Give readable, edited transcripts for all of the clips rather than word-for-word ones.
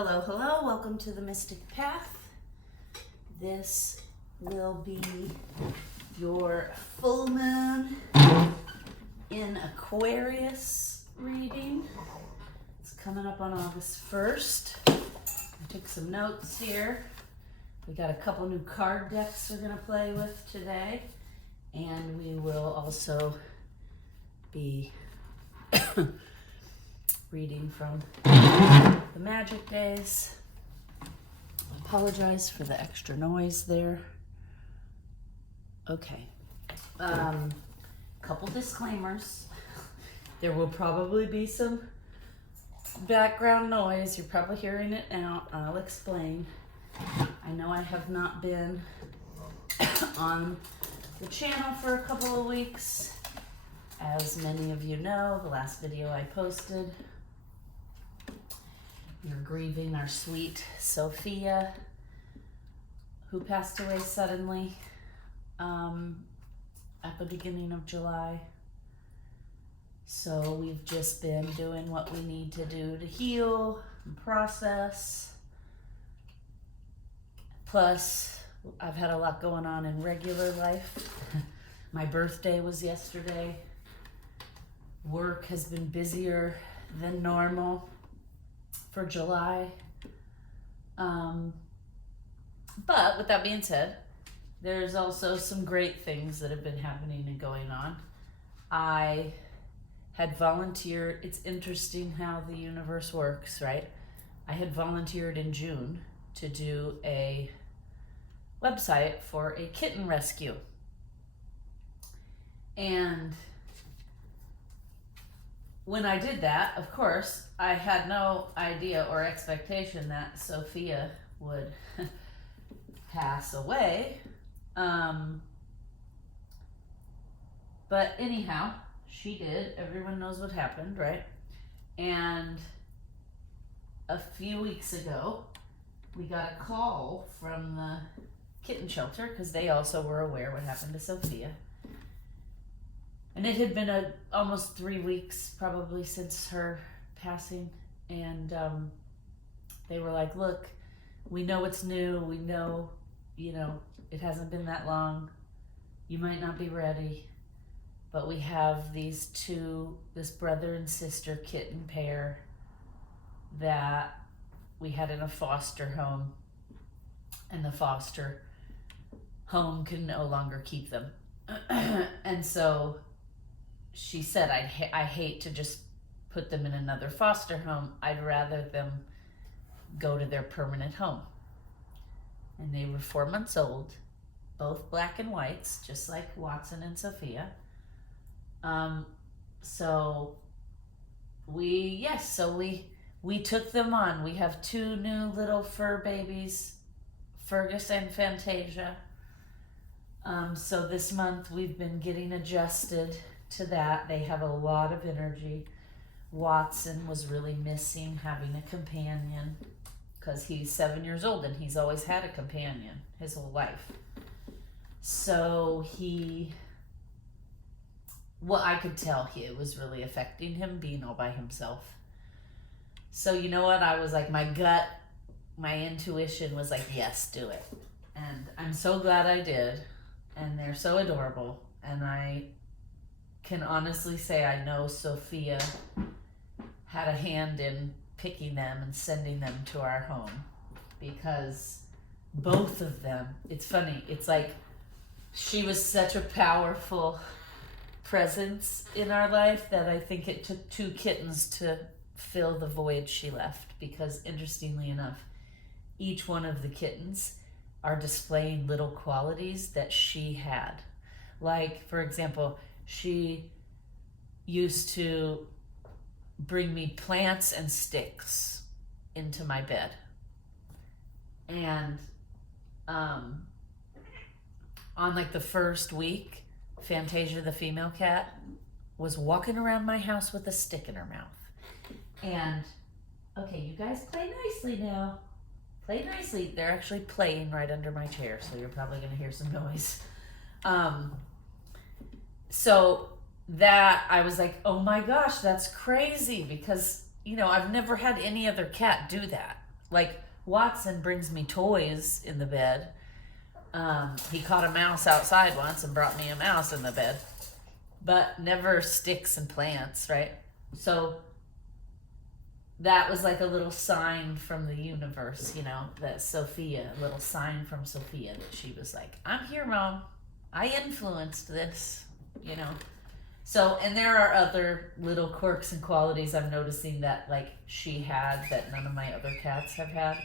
Hello, hello, welcome to the Mystic Path. This will be your full moon in Aquarius reading. It's coming up on August 1st. I took some notes here. We got a couple new card decks we're going to play with today. And we will also be reading from the magic days. I apologize for the extra noise there. Okay. Couple disclaimers. There will probably be some background noise. You're probably hearing it now. I'll explain. I know I have not been on the channel for a couple of weeks. As many of you know, the last video I posted, we were grieving our sweet Sophia, who passed away suddenly at the beginning of July. So we've just been doing what we need to do to heal and process. Plus, I've had a lot going on in regular life. My birthday was yesterday. Work has been busier than normal for July. But with that being said, there's also some great things that have been happening and going on. I had volunteered. It's interesting how the universe works, right? I had volunteered in June to do a website for a kitten rescue. And when I did that, of course, I had no idea or expectation that Sophia would pass away. But anyhow, she did. Everyone knows what happened, right? And a few weeks ago, we got a call from the kitten shelter because they also were aware what happened to Sophia. And it had been almost 3 weeks probably since her passing. And they were like, look, we know it's new. We know, it hasn't been that long. You might not be ready. But we have this brother and sister kitten pair that we had in a foster home. And the foster home can no longer keep them. And so she said, I hate to just put them in another foster home. I'd rather them go to their permanent home. And they were 4 months old, both black and whites, just like Watson and Sophia. So we took them on. We have 2 new little fur babies, Fergus and Fantasia. So this month we've been getting adjusted to that. They have a lot of energy. Watson was really missing having a companion because he's 7 years old and he's always had a companion his whole life. So I could tell it was really affecting him being all by himself. So you know what? I was like, my gut, my intuition was like, yes, do it. And I'm so glad I did. And they're so adorable. And I can honestly say I know Sophia had a hand in picking them and sending them to our home, because both of them, it's funny, it's like she was such a powerful presence in our life that I think it took 2 kittens to fill the void she left, because interestingly enough, each one of the kittens are displaying little qualities that she had. Like, for example, she used to bring me plants and sticks into my bed. And on like the first week, Fantasia, the female cat, was walking around my house with a stick in her mouth. And, okay, you guys play nicely now. Play nicely. They're actually playing right under my chair, so you're probably going to hear some noise. So that I was like, oh my gosh, that's crazy, because I've never had any other cat do that. Like, Watson brings me toys in the bed. He caught a mouse outside once and brought me a mouse in the bed, but never sticks and plants, right? So that was like a little sign from the universe, you know, that Sophia, a little sign from Sophia that she was like, I'm here, Mom. I influenced this, you know. So, and there are other little quirks and qualities I'm noticing that, like, she had that none of my other cats have had.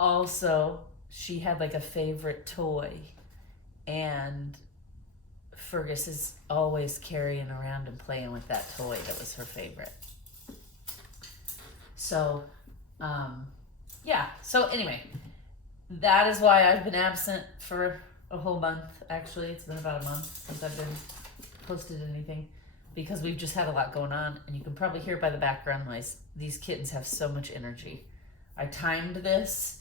Also, she had like a favorite toy, and Fergus is always carrying around and playing with that toy that was her favorite. So, yeah. So anyway, that is why I've been absent for a whole month. Actually, it's been about a month since I've been posted anything, because we've just had a lot going on, and you can probably hear by the background noise, these kittens have so much energy. I timed this.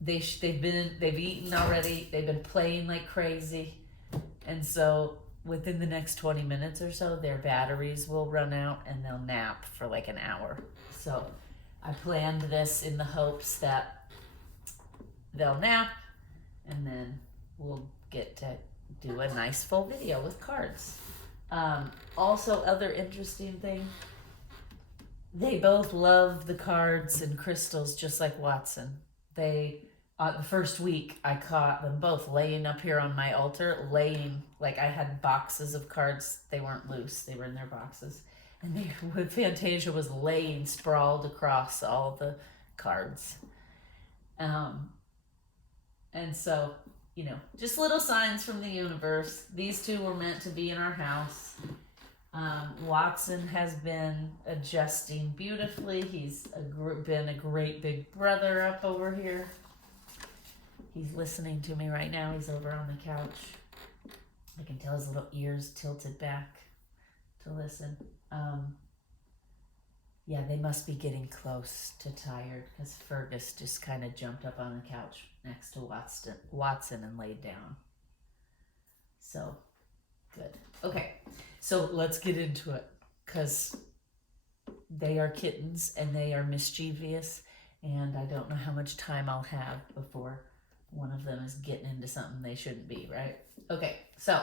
They've eaten already. They've been playing like crazy. And so within the next 20 minutes or so, their batteries will run out and they'll nap for like an hour. So I planned this in the hopes that they'll nap, and then we'll get to do a nice full video with cards. Also, other interesting thing, they both love the cards and crystals just like Watson. They, the first week, I caught them both laying up here on my altar, laying, like I had boxes of cards. They weren't loose, they were in their boxes. And Fantasia was laying sprawled across all the cards. And so, you know, just little signs from the universe. These two were meant to be in our house. Watson has been adjusting beautifully. He's been a great big brother up over here. He's listening to me right now. He's over on the couch. I can tell his little ears tilted back to listen. Yeah, they must be getting close to tired, because Fergus just kind of jumped up on the couch next to Watson and laid down. So, good. Okay, so let's get into it, because they are kittens and they are mischievous, and I don't know how much time I'll have before one of them is getting into something they shouldn't be, right? Okay, so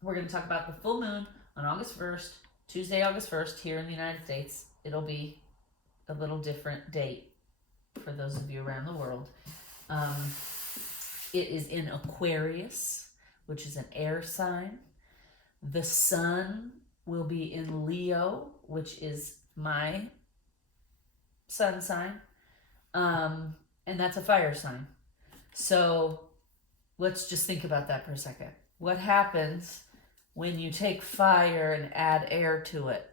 we're going to talk about the full moon on August 1st, Tuesday, August 1st, here in the United States. It'll be a little different date for those of you around the world. It is in Aquarius, which is an air sign. The sun will be in Leo, which is my sun sign. And that's a fire sign. So let's just think about that for a second. What happens when you take fire and add air to it?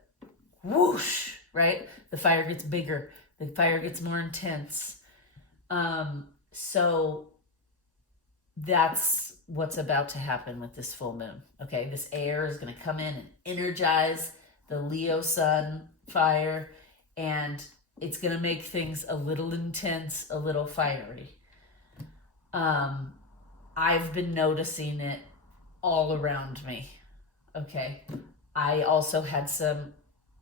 Whoosh, right? The fire gets bigger. The fire gets more intense. So that's what's about to happen with this full moon. Okay, this air is going to come in and energize the Leo sun fire, and it's going to make things a little intense, a little fiery. I've been noticing it all around me. Okay, I also had some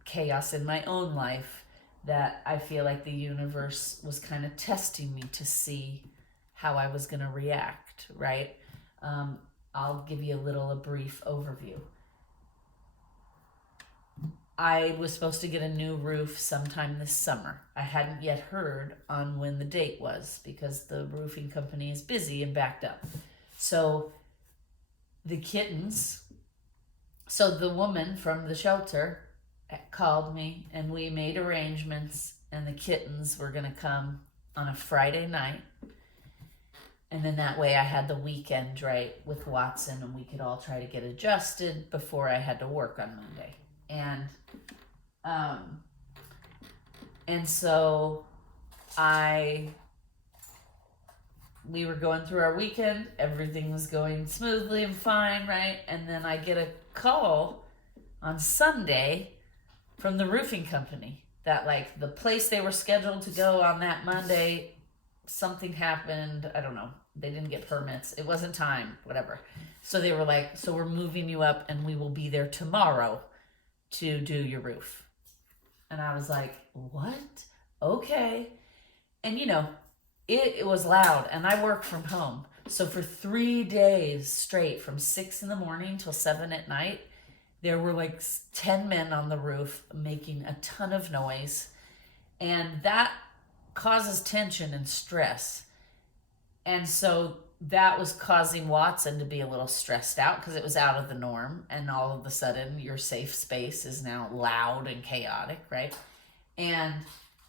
chaos in my own life that I feel like the universe was kind of testing me to see how I was going to react, right? I'll give you a brief overview. I was supposed to get a new roof sometime this summer. I hadn't yet heard on when the date was, because the roofing company is busy and backed up. So the woman from the shelter called me, and we made arrangements, and the kittens were going to come on a Friday night. And then that way I had the weekend, right, with Watson, and we could all try to get adjusted before I had to work on Monday. And so we were going through our weekend. Everything was going smoothly and fine, right? And then I get a call on Sunday from the roofing company that, like, the place they were scheduled to go on that Monday, something happened. I don't know. They didn't get permits. It wasn't time, whatever. So they were like, so we're moving you up and we will be there tomorrow to do your roof. And I was like, what? Okay. And you know, it was loud, and I work from home. So for 3 days straight, from 6 in the morning till 7 at night, there were like 10 men on the roof making a ton of noise. And that causes tension and stress. And so that was causing Watson to be a little stressed out because it was out of the norm. And all of a sudden, your safe space is now loud and chaotic, right? And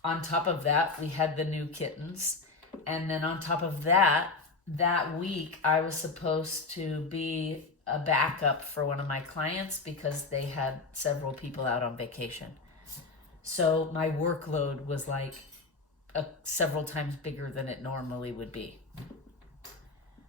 on top of that, we had the new kittens. And then on top of that, that week, I was supposed to be a backup for one of my clients because they had several people out on vacation. So my workload was like several times bigger than it normally would be.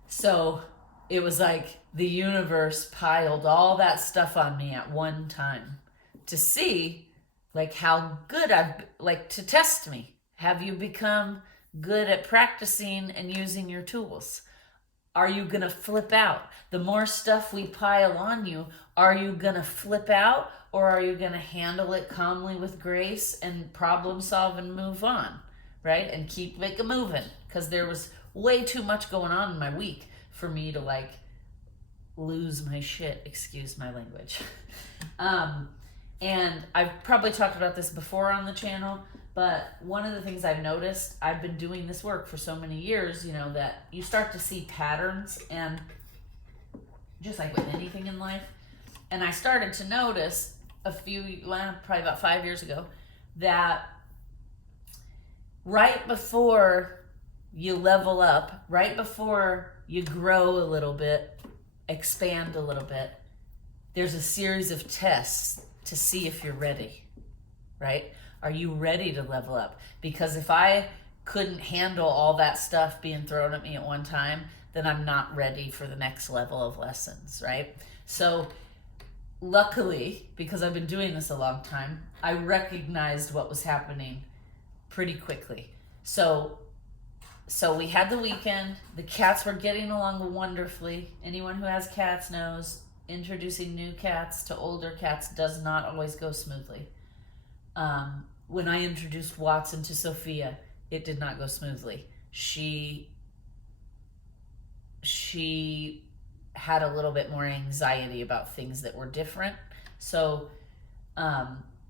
So it was like the universe piled all that stuff on me at one time to see like how good to test me. Have you become good at practicing and using your tools? Are you going to flip out? The more stuff we pile on you, are you going to flip out, or are you going to handle it calmly with grace and problem solve and move on, right? And keep it moving, because there was way too much going on in my week for me to like lose my shit, excuse my language. And I've probably talked about this before on the channel, but one of the things I've noticed, I've been doing this work for so many years, you know, that you start to see patterns, and just like with anything in life. And I started to notice probably about 5 years ago, that right before you level up, right before you grow a little bit, expand a little bit, there's a series of tests to see if you're ready, right? Are you ready to level up? Because if I couldn't handle all that stuff being thrown at me at one time, then I'm not ready for the next level of lessons, right? So luckily, because I've been doing this a long time, I recognized what was happening pretty quickly. So we had the weekend. The cats were getting along wonderfully. Anyone who has cats knows introducing new cats to older cats does not always go smoothly. When I introduced Watson to Sophia, it did not go smoothly. She had a little bit more anxiety about things that were different. So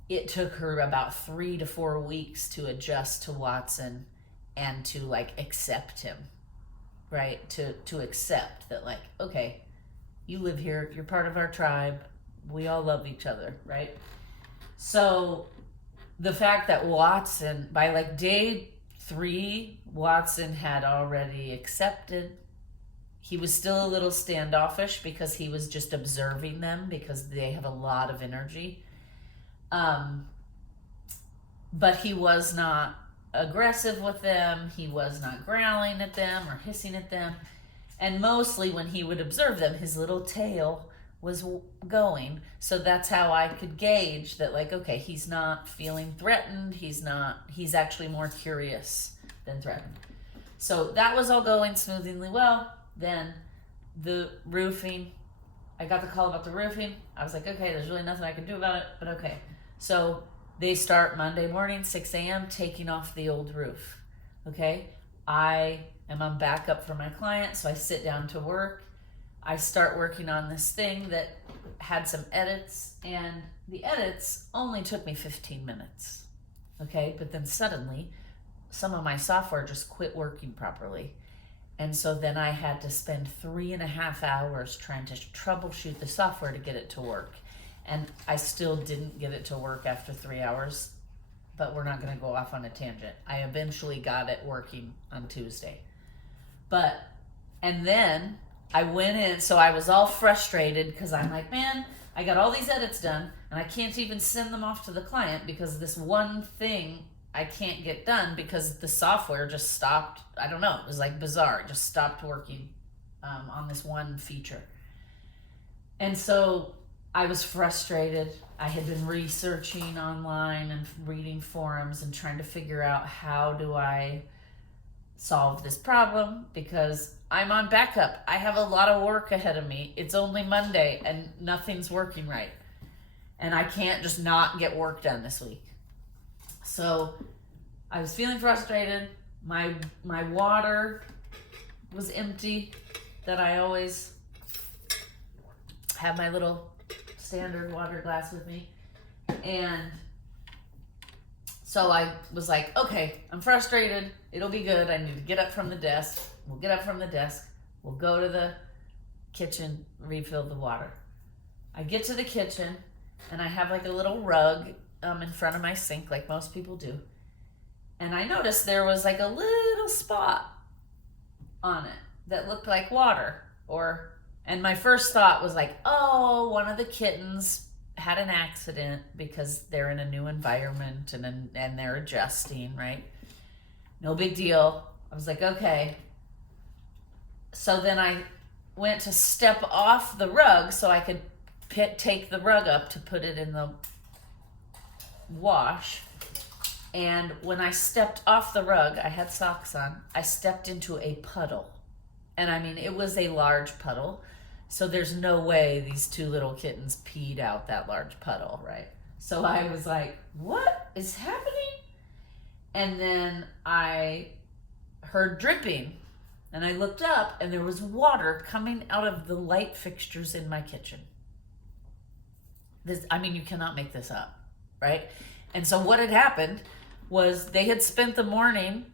it took her about 3 to 4 weeks to adjust to Watson and to like accept him, right? To accept that, like, okay, you live here, you're part of our tribe, we all love each other, right? So the fact that Watson, by like day 3, Watson had already accepted. He was still a little standoffish because he was just observing them because they have a lot of energy. But he was not aggressive with them. He was not growling at them or hissing at them. And mostly when he would observe them, his little tail was going. So that's how I could gauge that, like, okay, he's not feeling threatened. He's actually more curious than threatened. So that was all going smoothly well. Then the roofing, I got the call about the roofing. I was like, okay, there's really nothing I can do about it, but okay. So they start Monday morning, 6 a.m., taking off the old roof. Okay, I am on backup for my client, so I sit down to work. I start working on this thing that had some edits, and the edits only took me 15 minutes. Okay, but then suddenly some of my software just quit working properly. And so then I had to spend 3.5 hours trying to troubleshoot the software to get it to work. And I still didn't get it to work after 3 hours, but we're not going to go off on a tangent. I eventually got it working on Tuesday. And then I went in, so I was all frustrated because I'm like, man, I got all these edits done and I can't even send them off to the client because this one thing I can't get done because the software just stopped. I don't know. It was like bizarre. It just stopped working on this one feature. And so I was frustrated. I had been researching online and reading forums and trying to figure out how do I solve this problem because I'm on backup. I have a lot of work ahead of me. It's only Monday and nothing's working right. and I can't just not get work done this week. So I was feeling frustrated. My water was empty, that I always have my little standard water glass with me. And so I was like, okay, I'm frustrated. It'll be good. I need to get up from the desk. We'll get up from the desk. We'll go to the kitchen, refill the water. I get to the kitchen, and I have like a little rug in front of my sink, like most people do. And I noticed there was like a little spot on it that looked like water. And my first thought was like, oh, one of the kittens had an accident because they're in a new environment and they're adjusting, right? No big deal. I was like, okay. So then I went to step off the rug so I could take the rug up to put it in the wash. And when I stepped off the rug, I had socks on, I stepped into a puddle. And I mean, it was a large puddle. So there's no way these two little kittens peed out that large puddle, right? So I was like, what is happening? And then I heard dripping. And I looked up, and there was water coming out of the light fixtures in my kitchen. You cannot make this up, right? And so what had happened was they had spent the morning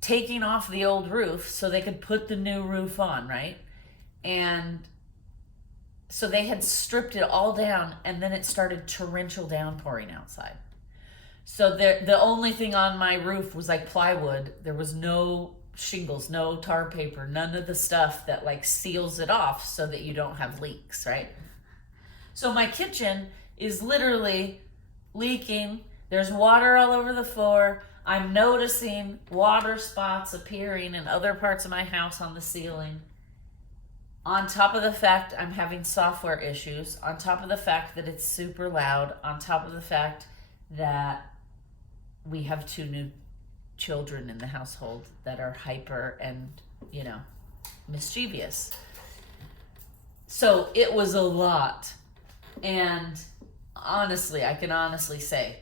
taking off the old roof so they could put the new roof on, right? And so they had stripped it all down, and then it started torrential downpouring outside. So the only thing on my roof was like plywood. There was no shingles, no tar paper, none of the stuff that like seals it off so that you don't have leaks, right? So my kitchen is literally leaking. There's water all over the floor. I'm noticing water spots appearing in other parts of my house on the ceiling. On top of the fact I'm having software issues, on top of the fact that it's super loud, on top of the fact that we have two new children in the household that are hyper and, mischievous. So it was a lot. And honestly, I can honestly say,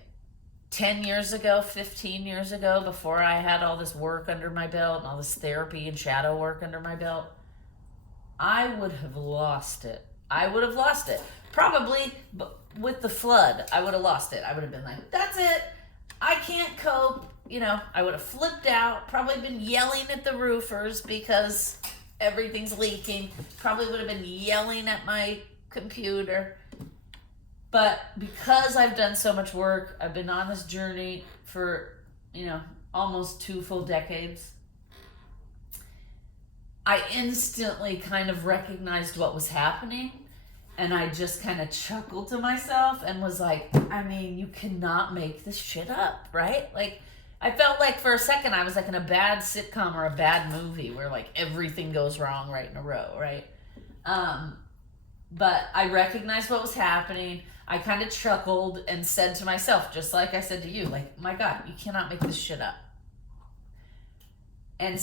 10 years ago, 15 years ago, before I had all this work under my belt and all this therapy and shadow work under my belt, I would have lost it. Probably with the flood, I would have lost it. I would have been like, that's it. I can't cope. I would have flipped out, probably been yelling at the roofers because everything's leaking. Probably would have been yelling at my computer. But because I've done so much work, I've been on this journey for, almost 2 full decades. I instantly kind of recognized what was happening, and I just kind of chuckled to myself and was like, you cannot make this shit up, right? Like, I felt like for a second I was like in a bad sitcom or a bad movie where like everything goes wrong right in a row, right? But I recognized what was happening. I kind of chuckled and said to myself, just like I said to you, like, my God, you cannot make this shit up. And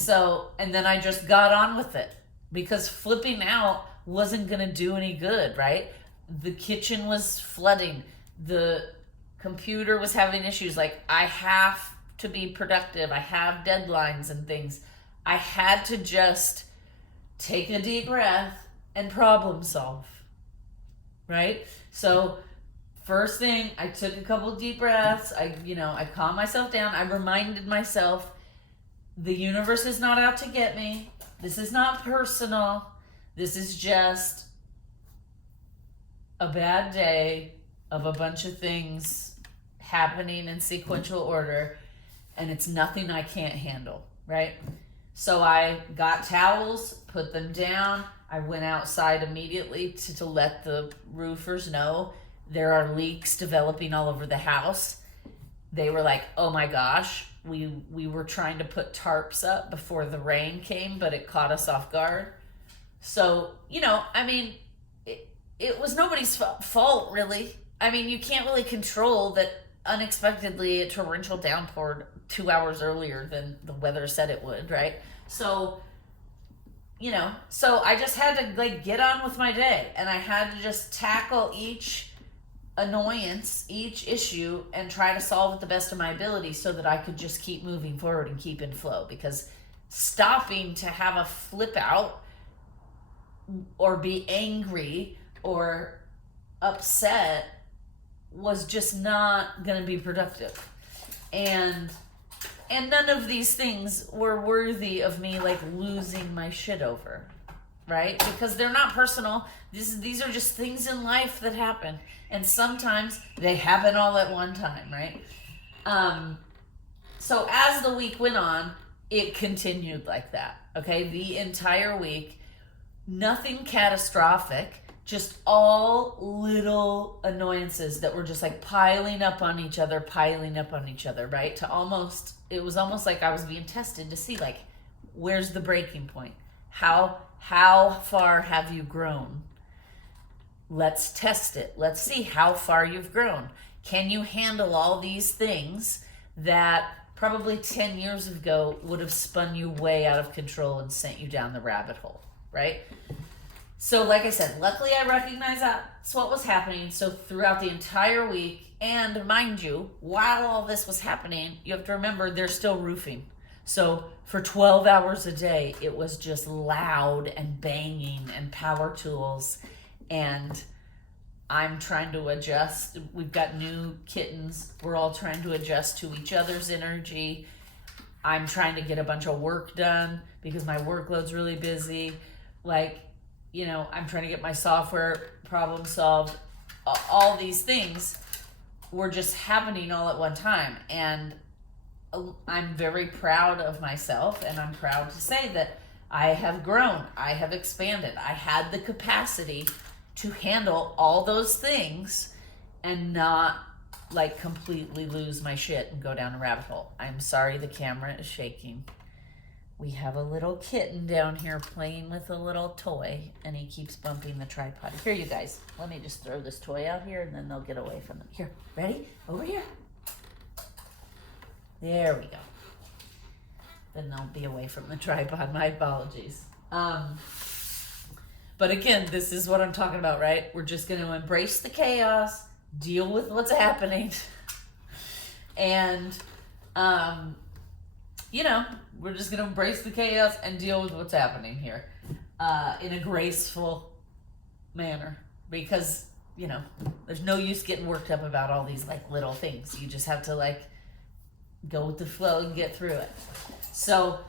then I just got on with it because flipping out wasn't going to do any good, right? The kitchen was flooding. The computer was having issues. Like, I have to be productive. I have deadlines and things. I had to just take a deep breath and problem solve, right? So first thing, I took a couple of deep breaths. I calmed myself down. I reminded myself, the universe is not out to get me. This is not personal. This is just a bad day of a bunch of things happening in sequential order, and it's nothing I can't handle, right? So I got towels, put them down. I went outside immediately to let the roofers know there are leaks developing all over the house. They were like, oh my gosh, we were trying to put tarps up before the rain came, but it caught us off guard. So, it was nobody's fault, really. You can't really control that unexpectedly a torrential downpour 2 hours earlier than the weather said it would, right? So, so I just had to get on with my day, and I had to just tackle each annoyance, each issue, and try to solve it the best of my ability so that I could just keep moving forward and keep in flow. Because stopping to have a flip out or be angry or upset was just not going to be productive. And none of these things were worthy of me like losing my shit over, right? Because they're not personal. These are just things in life that happen. And sometimes they happen all at one time, right? So as the week went on, it continued like that, okay? The entire week, nothing catastrophic, just all little annoyances that were just like piling up on each other, right? It was almost like I was being tested to see like, where's the breaking point? How far have you grown? Let's test it. Let's see how far you've grown. Can you handle all these things that probably 10 years ago would have spun you way out of control and sent you down the rabbit hole, right? So like I said, luckily I recognized that's what was happening. So throughout the entire week, and mind you, while all this was happening, you have to remember there's still roofing. So for 12 hours a day, it was just loud and banging and power tools. And I'm trying to adjust. We've got new kittens. We're all trying to adjust to each other's energy. I'm trying to get a bunch of work done because my workload's really busy. Like, you know, I'm trying to get my software problem solved. All these things were just happening all at one time. And I'm very proud of myself, and I'm proud to say that I have grown. I have expanded. I had the capacity to handle all those things and not like completely lose my shit and go down a rabbit hole. I'm sorry the camera is shaking. We have a little kitten down here playing with a little toy, and he keeps bumping the tripod. Here, you guys, let me just throw this toy out here, and then they'll get away from it. Here, ready? Over here. There we go. Then they'll be away from the tripod. My apologies. But again, this is what I'm talking about, right? We're just going to embrace the chaos, deal with what's happening, and you know, we're just going to embrace the chaos and deal with what's happening here in a graceful manner. Because, you know, there's no use getting worked up about all these like little things. You just have to like go with the flow and get through it. So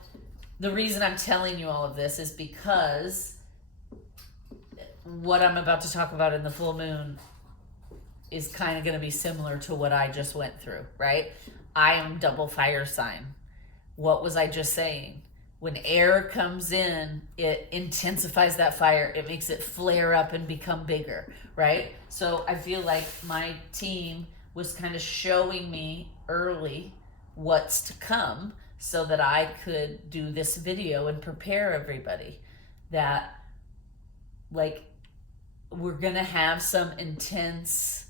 the reason I'm telling you all of this is because what I'm about to talk about in the full moon is kind of going to be similar to what I just went through, right? I am double fire sign. What was I just saying? When air comes in, it intensifies that fire. It makes it flare up and become bigger, right? So I feel like my team was kind of showing me early what's to come so that I could do this video and prepare everybody that like we're gonna have some intense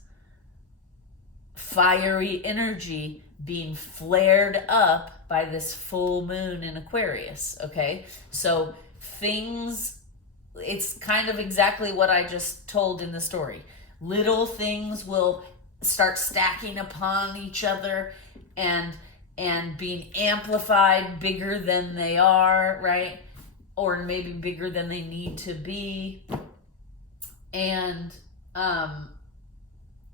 fiery energy being flared up by this full moon in Aquarius, okay? So things, it's kind of exactly what I just told in the story. Little things will start stacking upon each other and being amplified bigger than they are, right? Or maybe bigger than they need to be. And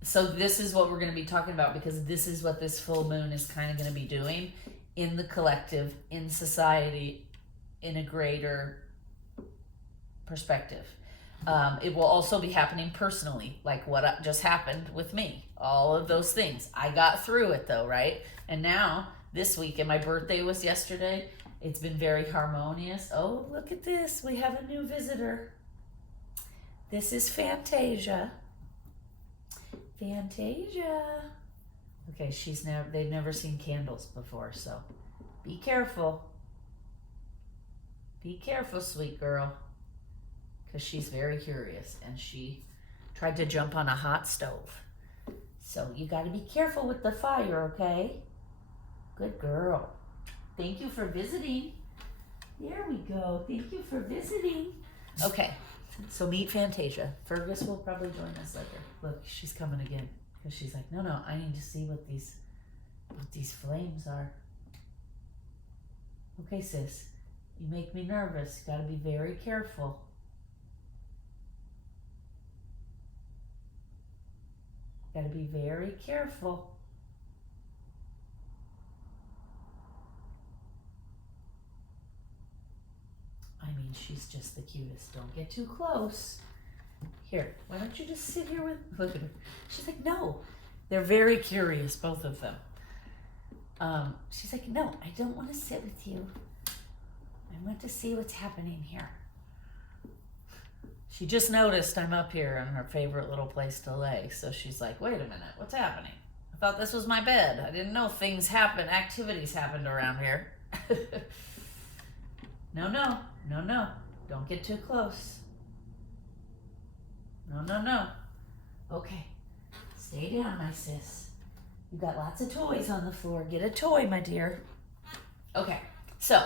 so this is what we're going to be talking about, because this is what this full moon is kind of going to be doing in the collective, in society, in a greater perspective. It will also be happening personally, like what just happened with me. All of those things. I got through it though, right? And now, this week, and my birthday was yesterday, it's been very harmonious. Oh, look at this. We have a new visitor. This is Fantasia. Fantasia. Okay, they've never seen candles before, so be careful. Be careful, sweet girl. Because she's very curious, and she tried to jump on a hot stove. So you got to be careful with the fire, okay? Good girl. Thank you for visiting. There we go. Thank you for visiting. Okay, So meet Fantasia. Fergus will probably join us later. Look, she's coming again. Because she's like, no, I need to see what these flames are. Okay, sis. You make me nervous. You gotta be very careful. Gotta be very careful. I mean, she's just the cutest. Don't get too close. Here, why don't you just sit here with... Look at her. She's like, no. They're very curious, both of them. She's like, no, I don't want to sit with you. I want to see what's happening here. She just noticed I'm up here in her favorite little place to lay. So she's like, wait a minute, what's happening? I thought this was my bed. I didn't know things happen, activities happened around here. No. Don't get too close. No. Okay. Stay down, my sis. You got lots of toys on the floor. Get a toy, my dear. Okay. So,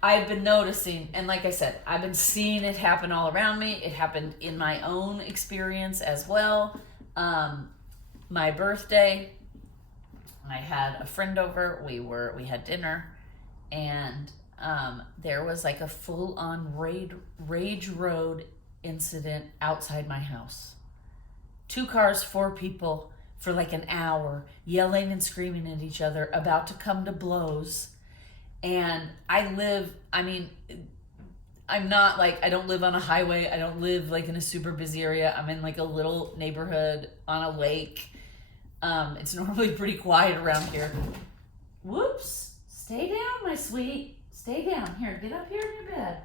I've been noticing, and like I said, I've been seeing it happen all around me. It happened in my own experience as well. My birthday, I had a friend over. We had dinner, and there was like a full-on rage road incident outside my house. 2 cars, 4 people for like an hour, yelling and screaming at each other, about to come to blows. And I'm not like, I don't live on a highway. I don't live like in a super busy area. I'm in like a little neighborhood on a lake. It's normally pretty quiet around here. Whoops. Stay down, my sweet. Stay down. Here, get up here in your bed.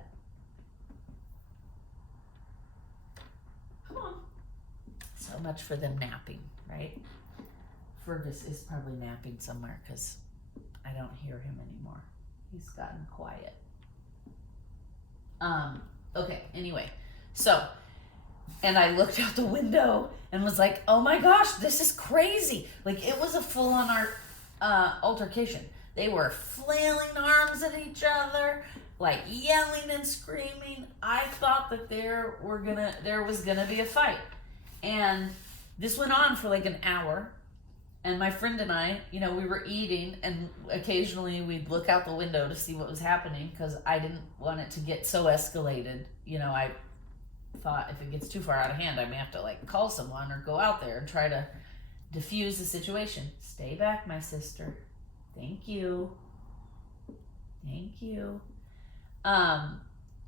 Come on. So much for them napping, right? Fergus is probably napping somewhere because I don't hear him anymore. He's gotten quiet. Okay, anyway. So, and I looked out the window and was like, oh my gosh, this is crazy. Like, it was a full-on altercation. They were flailing arms at each other, like yelling and screaming. I thought that there was gonna be a fight. And this went on for like an hour. And my friend and I, we were eating, and occasionally we'd look out the window to see what was happening because I didn't want it to get so escalated. I thought if it gets too far out of hand, I may have to like call someone or go out there and try to diffuse the situation. Stay back, my sister. Thank you. And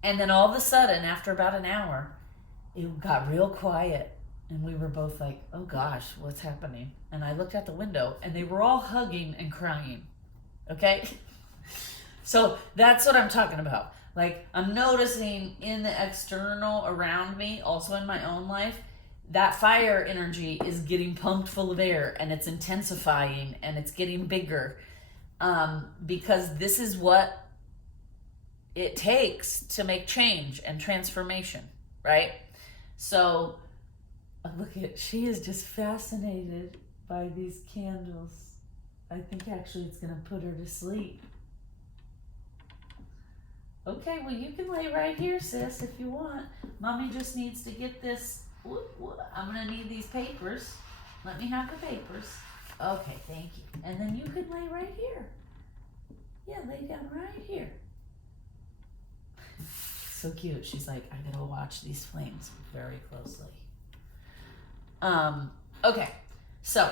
then all of a sudden, after about an hour, it got real quiet. And we were both like, oh gosh, what's happening? And I looked out the window and they were all hugging and crying. Okay? So that's what I'm talking about. Like, I'm noticing in the external around me, also in my own life, that fire energy is getting pumped full of air and it's intensifying and it's getting bigger. Because this is what it takes to make change and transformation, right? So, she is just fascinated by these candles. I think actually it's going to put her to sleep. Okay, well, you can lay right here, sis, if you want. Mommy just needs to get this. I'm going to need these papers. Let me have the papers. Okay, thank you. And then you can lay right here. Yeah, lay down right here. So cute. She's like, I gotta watch these flames very closely. Okay, so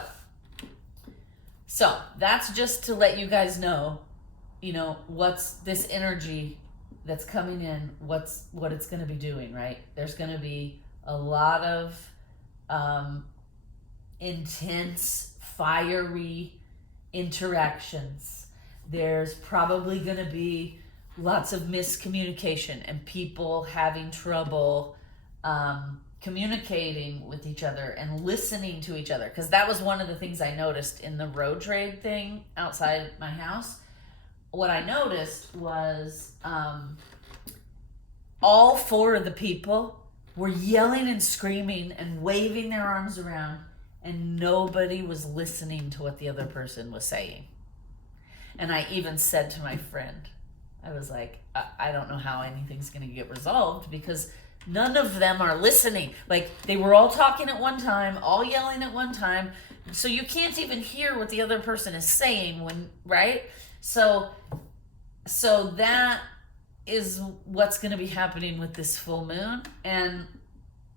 that's just to let you guys know, what's this energy that's coming in, what it's going to be doing, right? There's going to be a lot of intense, fiery interactions. There's probably going to be lots of miscommunication and people having trouble communicating with each other and listening to each other. Because that was one of the things I noticed in the road trade thing outside my house. What I noticed was all 4 of the people were yelling and screaming and waving their arms around, and nobody was listening to what the other person was saying. And I even said to my friend, I was like, I don't know how anything's going to get resolved because None of them are listening. Like, they were all talking at one time, all yelling at one time. So you can't even hear what the other person is saying when, right? So that is what's going to be happening with this full moon. And,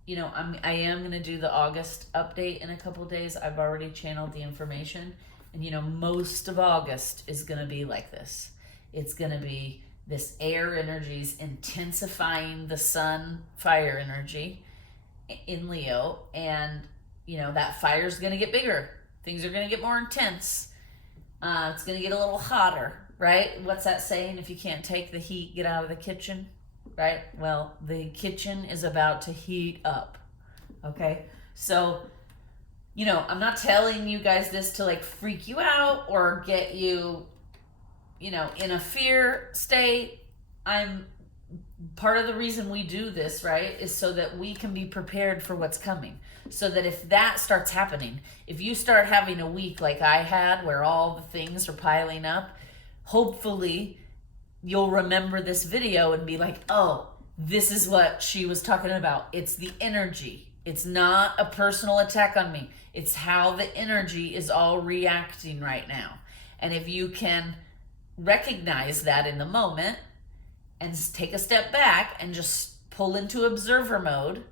you know, I am going to do the August update in a couple of days. I've already channeled the information. And, you know, most of August is going to be like this. It's going to be this air energies intensifying the sun fire energy in Leo. And, you know, that fire is going to get bigger. Things are going to get more intense. It's going to get a little hotter, right? What's that saying? If you can't take the heat, get out of the kitchen, right? Well, the kitchen is about to heat up, okay? So, you know, I'm not telling you guys this to like freak you out or get you, you know, in a fear state. Part of the reason we do this, right, is so that we can be prepared for what's coming. So that if that starts happening, if you start having a week like I had where all the things are piling up, hopefully you'll remember this video and be like, oh, this is what she was talking about. It's the energy. It's not a personal attack on me. It's how the energy is all reacting right now. And if you can recognize that in the moment and take a step back and just pull into observer mode,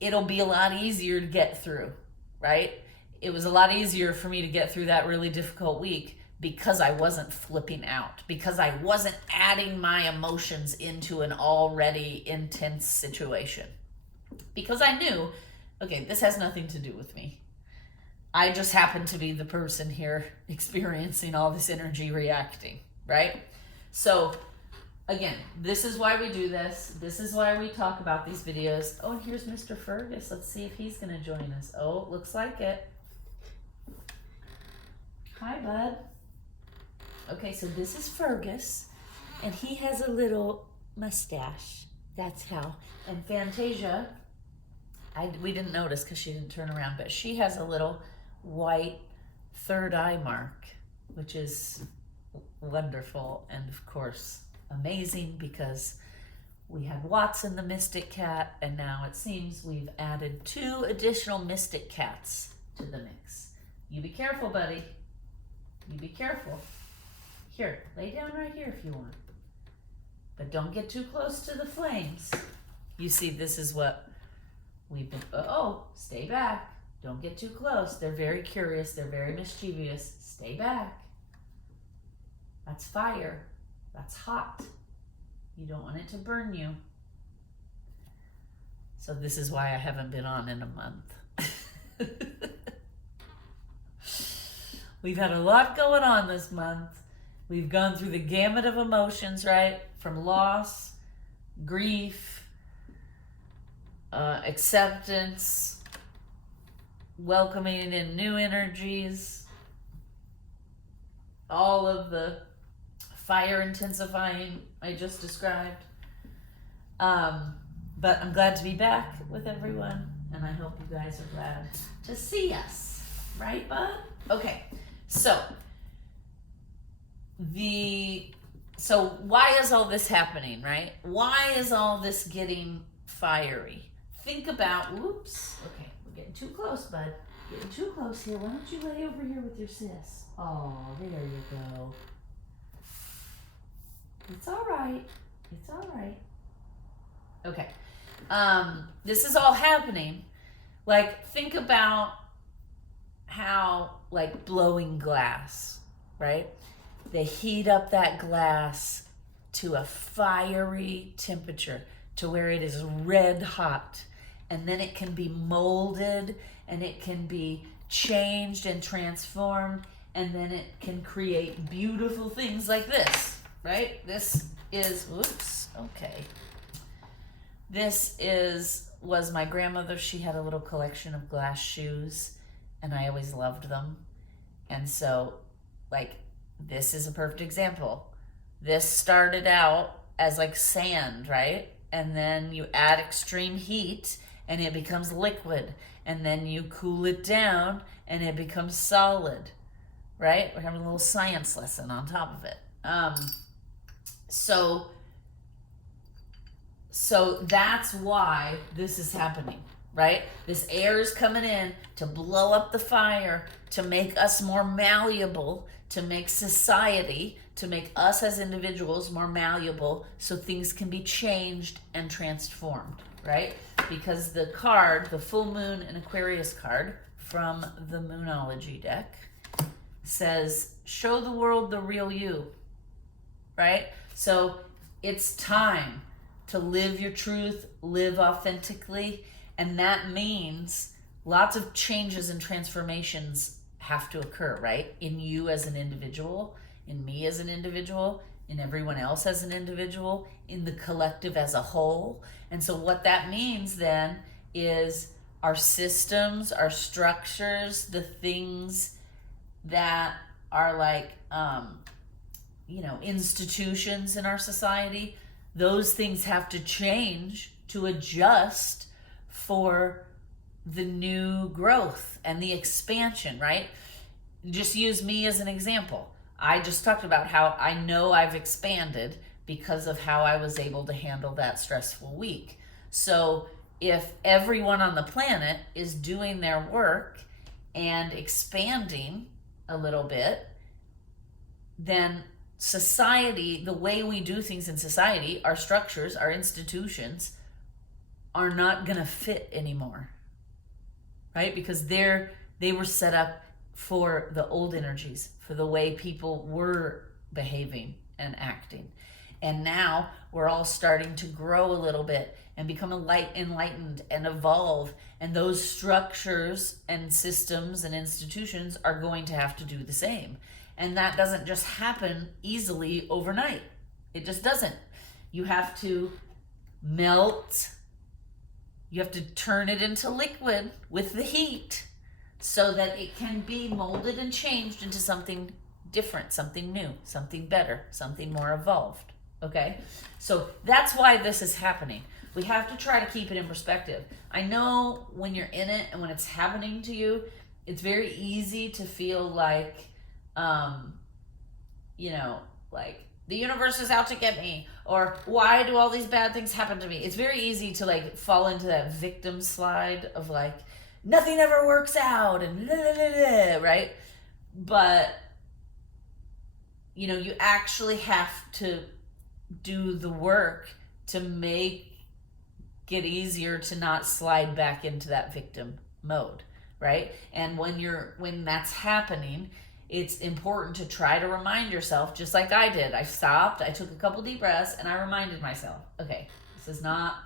it'll be a lot easier to get through, right? It was a lot easier for me to get through that really difficult week because I wasn't flipping out, because I wasn't adding my emotions into an already intense situation. Because I knew, okay, this has nothing to do with me. I just happen to be the person here experiencing all this energy reacting, right? So, again, this is why we do this. This is why we talk about these videos. Oh, and here's Mr. Fergus. Let's see if he's going to join us. Oh, looks like it. Hi, bud. Okay, so this is Fergus, and he has a little mustache. That's how. And Fantasia, we didn't notice because she didn't turn around, but she has a little white third eye mark, which is wonderful and, of course, amazing because we had Watson the Mystic Cat, and now it seems we've added 2 additional Mystic Cats to the mix. You be careful, buddy. You be careful. Here, lay down right here if you want. But don't get too close to the flames. You see, this is what we've been, oh, stay back. Don't get too close. They're very curious. They're very mischievous. Stay back. That's fire. That's hot. You don't want it to burn you. So this is why I haven't been on in a month. We've had a lot going on this month. We've gone through the gamut of emotions, right? From loss, grief, acceptance, welcoming in new energies, all of the fire intensifying I just described. But I'm glad to be back with everyone, and I hope you guys are glad to see us. Right, bud? Okay, so why is all this happening, right? Why is all this getting fiery? Think about, whoops, okay, we're getting too close, bud. Getting too close here. Why don't you lay over here with your sis? Oh, there you go. It's all right. It's all right. Okay. This is all happening. Like, think about how, like, blowing glass, right? They heat up that glass to a fiery temperature to where it is red hot. And then it can be molded and it can be changed and transformed. And then it can create beautiful things like this, right? This is, whoops, okay. This was my grandmother. She had a little collection of glass shoes and I always loved them. And so, like, this is a perfect example. This started out as like sand, right? And then you add extreme heat and it becomes liquid. And then you cool it down and it becomes solid, right? We're having a little science lesson on top of it. So So that's why this is happening, right? This air is coming in to blow up the fire, to make us more malleable, to make society, to make us as individuals more malleable so things can be changed and transformed, right? Because the card, the full moon and Aquarius card from the Moonology deck says, show the world the real you, right? So it's time to live your truth, live authentically, and that means lots of changes and transformations have to occur, right? In you as an individual, in me as an individual, in everyone else as an individual, in the collective as a whole. And so what that means then is our systems, our structures, the things that are like, institutions in our society, those things have to change to adjust for the new growth and the expansion, right? Just use me as an example. I just talked about how I know I've expanded because of how I was able to handle that stressful week. So if everyone on the planet is doing their work and expanding a little bit, then society, the way we do things in society, our structures, our institutions, are not going to fit anymore, right? Because they were set up for the old energies, for the way people were behaving and acting. And now we're all starting to grow a little bit and become enlightened and evolve. And those structures and systems and institutions are going to have to do the same. And that doesn't just happen easily overnight. It just doesn't. You have to melt. You have to turn it into liquid with the heat so that it can be molded and changed into something different, something new, something better, something more evolved. Okay? So that's why this is happening. We have to try to keep it in perspective. I know when you're in it and when it's happening to you, it's very easy to feel like, like the universe is out to get me, or why do all these bad things happen to me? It's very easy to like fall into that victim slide of like, nothing ever works out and blah, blah, blah, blah, right? But, you actually have to do the work to make it easier to not slide back into that victim mode, right? And when that's happening, it's important to try to remind yourself, just like I did. I stopped, I took a couple deep breaths, and I reminded myself, okay, this is not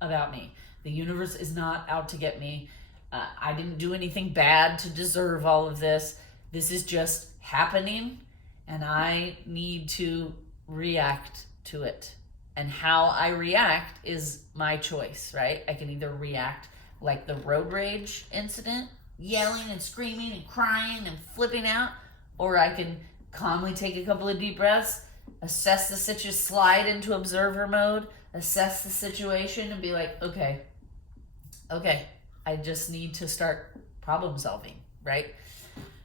about me. The universe is not out to get me. I didn't do anything bad to deserve all of this. This is just happening, and I need to react to it. And how I react is my choice, right? I can either react like the road rage incident, yelling and screaming and crying and flipping out, or I can calmly take a couple of deep breaths, assess the situation, slide into observer mode, assess the situation and be like, okay, I just need to start problem solving, right?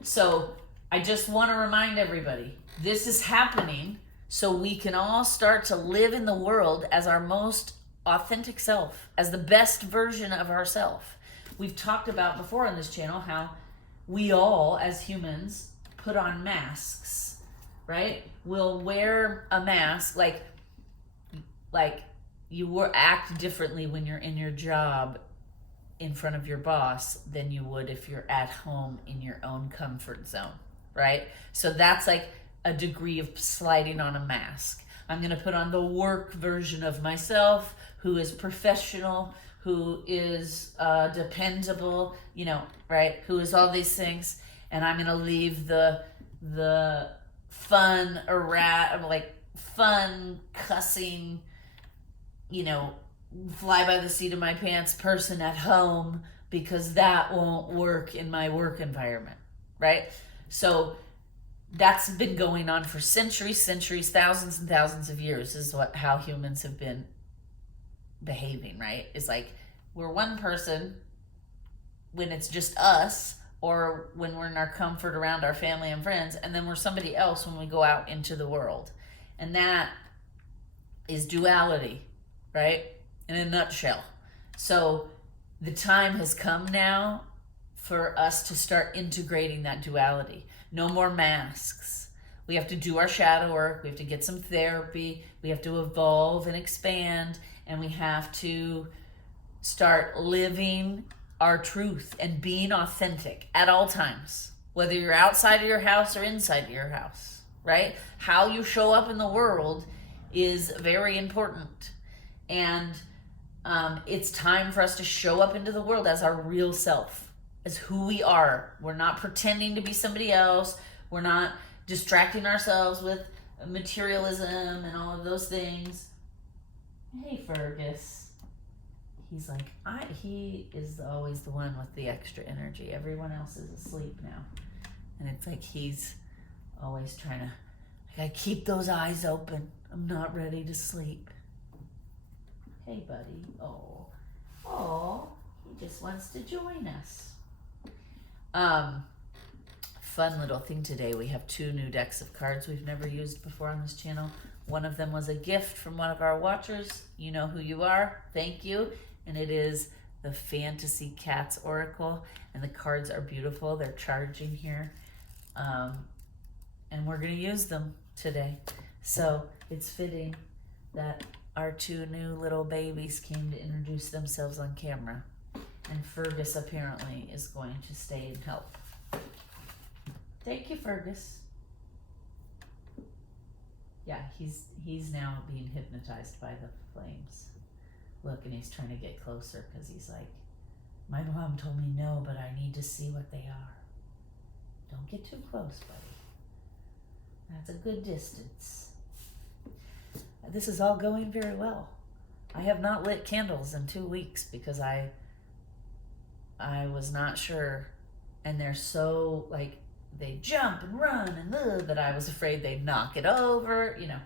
So I just want to remind everybody, this is happening so we can all start to live in the world as our most authentic self, as the best version of ourselves. We've talked about before on this channel how we all, as humans, put on masks, right? We'll wear a mask, like you act differently when you're in your job in front of your boss than you would if you're at home in your own comfort zone, right? So that's like a degree of sliding on a mask. I'm going to put on the work version of myself, who is professional, who is dependable, right? Who is all these things. And I'm going to leave the fun, fun, cussing, fly by the seat of my pants person at home, because that won't work in my work environment, right? So that's been going on for centuries, thousands and thousands of years, is how humans have been behaving, right? It's like we're one person when it's just us, or when we're in our comfort around our family and friends, and then we're somebody else when we go out into the world. And that is duality, right? in a nutshell. So the time has come now for us to start integrating that duality. No more masks. We have to do our shadow work. We have to get some therapy. We have to evolve and expand. And we have to start living our truth and being authentic at all times, whether you're outside of your house or inside of your house, right? How you show up in the world is very important. And it's time for us to show up into the world as our real self, as who we are. We're not pretending to be somebody else. We're not distracting ourselves with materialism and all of those things. Hey, Fergus. He's like, he is always the one with the extra energy. Everyone else is asleep now. And it's like he's always trying to, I gotta keep those eyes open. I'm not ready to sleep. Hey, buddy. Oh, he just wants to join us. Fun little thing today. We have 2 new decks of cards we've never used before on this channel. One of them was a gift from one of our watchers. You know who you are. Thank you. And it is the Fantasy Cats Oracle. And the cards are beautiful. They're charging here. And we're going to use them today. So it's fitting that our 2 new little babies came to introduce themselves on camera. And Fergus apparently is going to stay and help. Thank you, Fergus. Yeah, he's now being hypnotized by the flames. Look, and he's trying to get closer because he's like, my mom told me no, but I need to see what they are. Don't get too close, buddy. That's a good distance. This is all going very well. I have not lit candles in 2 weeks because I was not sure. And they're so, like, they jump and run and that I was afraid they'd knock it over, you know.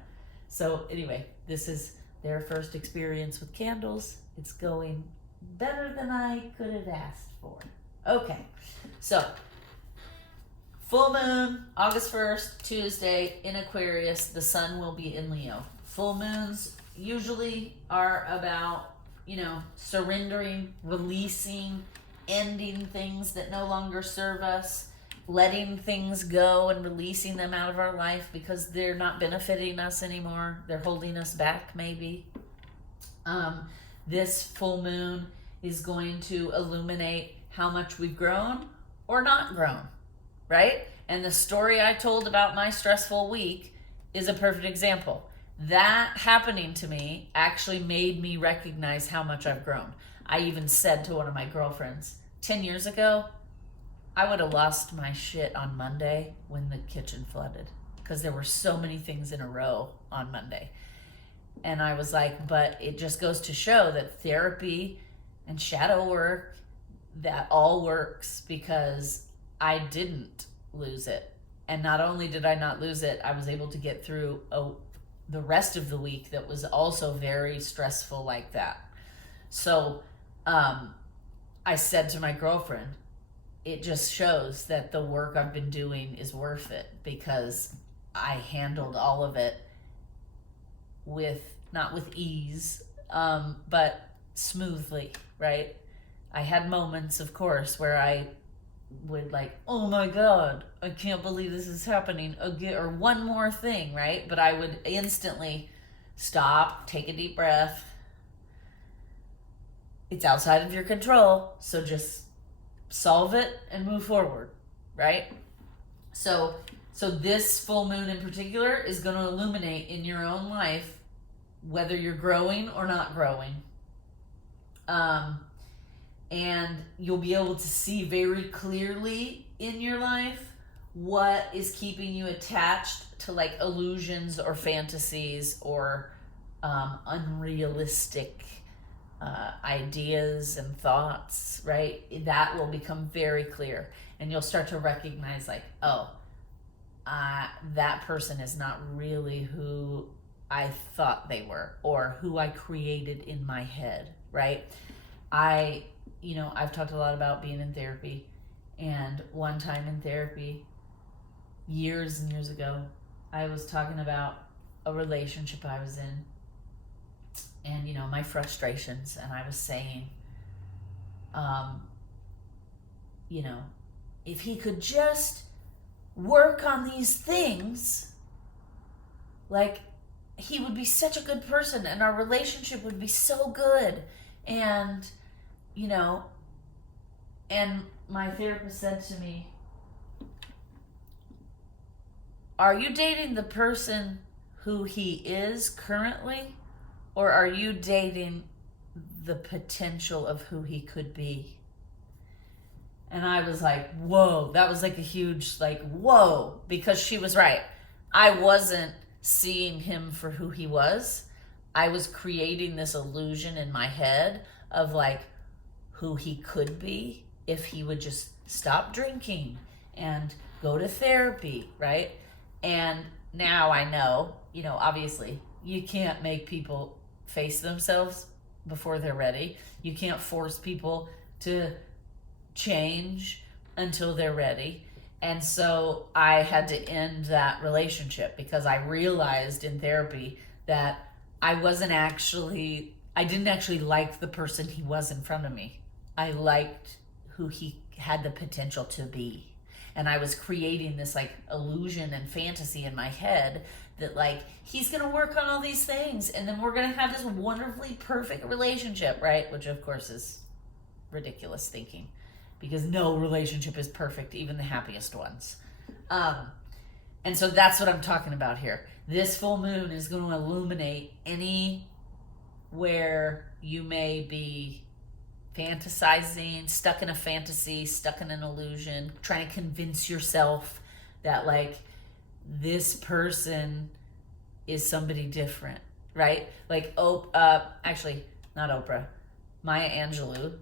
So anyway, this is their first experience with candles. It's going better than I could have asked for. Okay, so full moon, August 1st, Tuesday in Aquarius. The sun will be in Leo. Full moons usually are about, surrendering, releasing, ending things that no longer serve us, letting things go and releasing them out of our life because they're not benefiting us anymore. They're holding us back, maybe. This full moon is going to illuminate how much we've grown or not grown, right? And the story I told about my stressful week is a perfect example. That happening to me actually made me recognize how much I've grown. I even said to one of my girlfriends, 10 years ago, I would have lost my shit on Monday when the kitchen flooded because there were so many things in a row on Monday. And I was like, but it just goes to show that therapy and shadow work, that all works because I didn't lose it. And not only did I not lose it, I was able to get through the rest of the week that was also very stressful like that. So I said to my girlfriend, it just shows that the work I've been doing is worth it because I handled all of it not with ease, but smoothly, right? I had moments, of course, where I would like, oh my God, I can't believe this is happening again, or one more thing, right? But I would instantly stop, take a deep breath. It's outside of your control, so just solve it and move forward, right? So this full moon in particular is going to illuminate in your own life whether you're growing or not growing. And you'll be able to see very clearly in your life what is keeping you attached to like illusions or fantasies or unrealistic ideas and thoughts, right? That will become very clear. And you'll start to recognize like, that person is not really who I thought they were or who I created in my head, right? I've talked a lot about being in therapy, and one time in therapy, years and years ago, I was talking about a relationship I was in, and, you know, my frustrations. And I was saying, you know, if he could just work on these things, like, he would be such a good person and our relationship would be so good. And, you know, and my therapist said to me, are you dating the person who he is currently, or are you dating the potential of who he could be? And I was like, whoa, that was like a huge, like, whoa, because she was right. I wasn't seeing him for who he was. I was creating this illusion in my head of like who he could be if he would just stop drinking and go to therapy, right? And now I know, you know, obviously you can't make people face themselves before they're ready. You can't force people to change until they're ready. And so I had to end that relationship because I realized in therapy that I didn't actually like the person he was in front of me. I liked who he had the potential to be. And I was creating this like illusion and fantasy in my head that like, he's going to work on all these things and then we're going to have this wonderfully perfect relationship, right? Which of course is ridiculous thinking, because no relationship is perfect, even the happiest ones. And so that's what I'm talking about here. This full moon is going to illuminate anywhere you may be fantasizing, stuck in a fantasy, stuck in an illusion, trying to convince yourself that like this person is somebody different, right? Like, actually, not Oprah, Maya Angelou.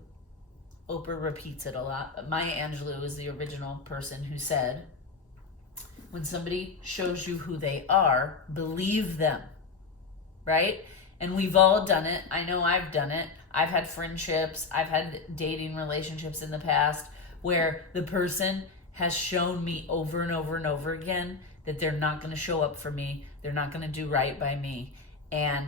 Oprah repeats it a lot, but Maya Angelou is the original person who said, when somebody shows you who they are, believe them, right? And we've all done it. I know I've done it. I've had friendships, I've had dating relationships in the past where the person has shown me over and over and over again that they're not going to show up for me, they're not going to do right by me. And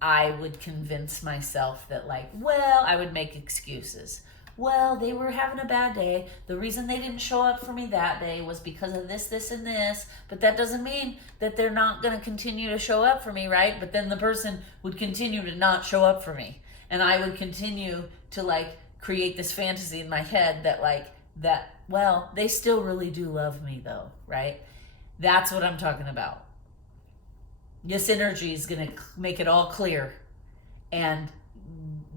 I would convince myself that like, well, I would make excuses. Well, they were having a bad day. The reason they didn't show up for me that day was because of this, this, and this. But that doesn't mean that they're not going to continue to show up for me, right? But then the person would continue to not show up for me. And I would continue to like create this fantasy in my head that, well, they still really do love me though, right? That's what I'm talking about. This energy is going to make it all clear. And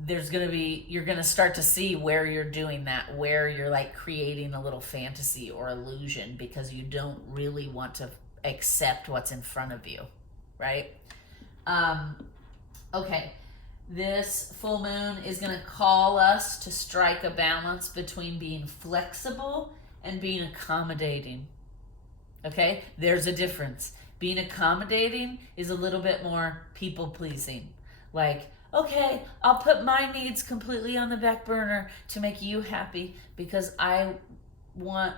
you're going to start to see where you're doing that, where you're like creating a little fantasy or illusion because you don't really want to accept what's in front of you, right? Okay. This full moon is going to call us to strike a balance between being flexible and being accommodating. Okay? There's a difference. Being accommodating is a little bit more people-pleasing. Like, okay, I'll put my needs completely on the back burner to make you happy because I want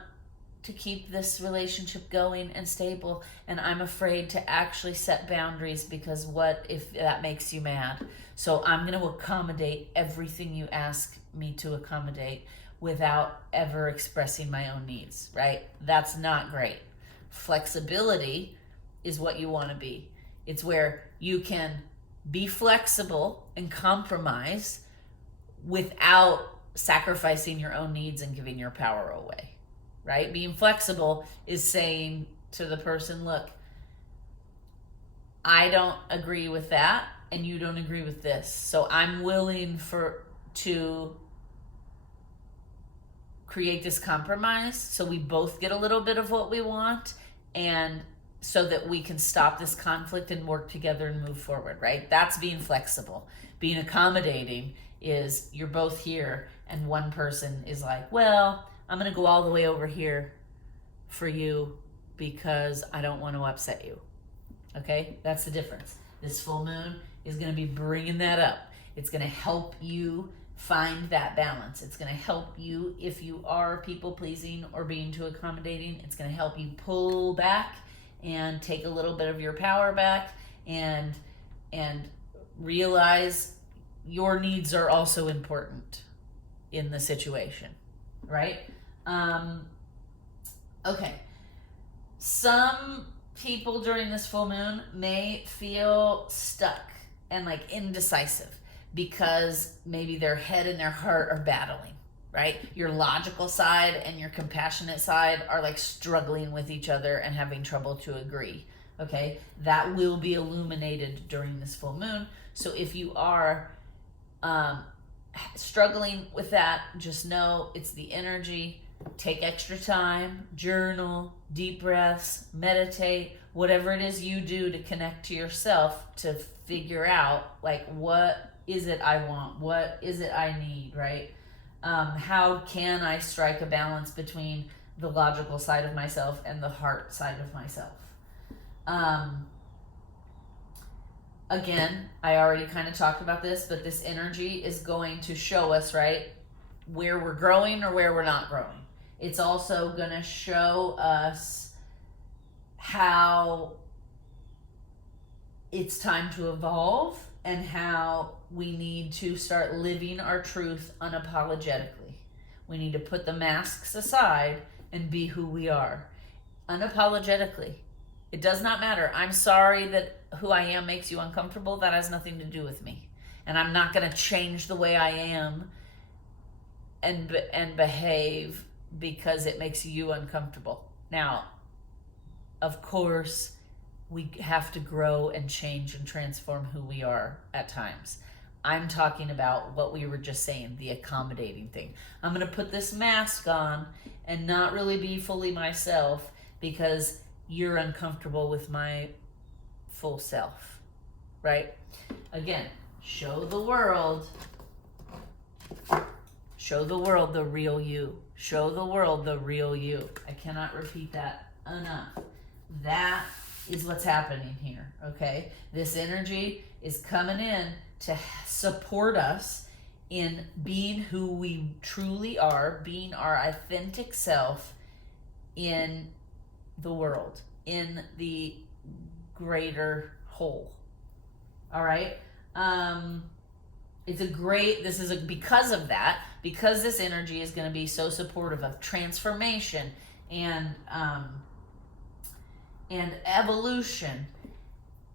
to keep this relationship going and stable, and I'm afraid to actually set boundaries because what if that makes you mad? So I'm going to accommodate everything you ask me to accommodate without ever expressing my own needs, right? That's not great. Flexibility is what you want to be. It's where you can be flexible and compromise without sacrificing your own needs and giving your power away, right? Being flexible is saying to the person, look, I don't agree with that and you don't agree with this. So I'm willing to create this compromise so we both get a little bit of what we want, and so that we can stop this conflict and work together and move forward, right? That's being flexible. Being accommodating is you're both here and one person is like, well, I'm going to go all the way over here for you because I don't want to upset you. Okay? That's the difference. This full moon is going to be bringing that up. It's going to help you find that balance. It's going to help you if you are people pleasing or being too accommodating. It's going to help you pull back and take a little bit of your power back and realize your needs are also important in the situation, right? Okay. Some people during this full moon may feel stuck and like indecisive because maybe their head and their heart are battling, right? Your logical side and your compassionate side are like struggling with each other and having trouble to agree. Okay, that will be illuminated during this full moon. So if you are struggling with that, just know it's the energy. Take extra time, journal, deep breaths, meditate, whatever it is you do to connect to yourself to figure out like what is it I want, what is it I need, right? How can I strike a balance between the logical side of myself and the heart side of myself? Again, I already kind of talked about this, but this energy is going to show us, right, where we're growing or where we're not growing. It's also going to show us how it's time to evolve and how we need to start living our truth unapologetically. We need to put the masks aside and be who we are unapologetically. It does not matter. I'm sorry that who I am makes you uncomfortable. That has nothing to do with me. And I'm not going to change the way I am and behave because it makes you uncomfortable. Now, of course, we have to grow and change and transform who we are at times. I'm talking about what we were just saying, the accommodating thing. I'm going to put this mask on and not really be fully myself because you're uncomfortable with my full self, right? Again, show the world the real you. Show the world the real you. I cannot repeat that enough. That is what's happening here, okay? This energy is coming in to support us in being who we truly are, being our authentic self in the world, in the greater whole. All right? Because of that, because this energy is going to be so supportive of transformation and evolution,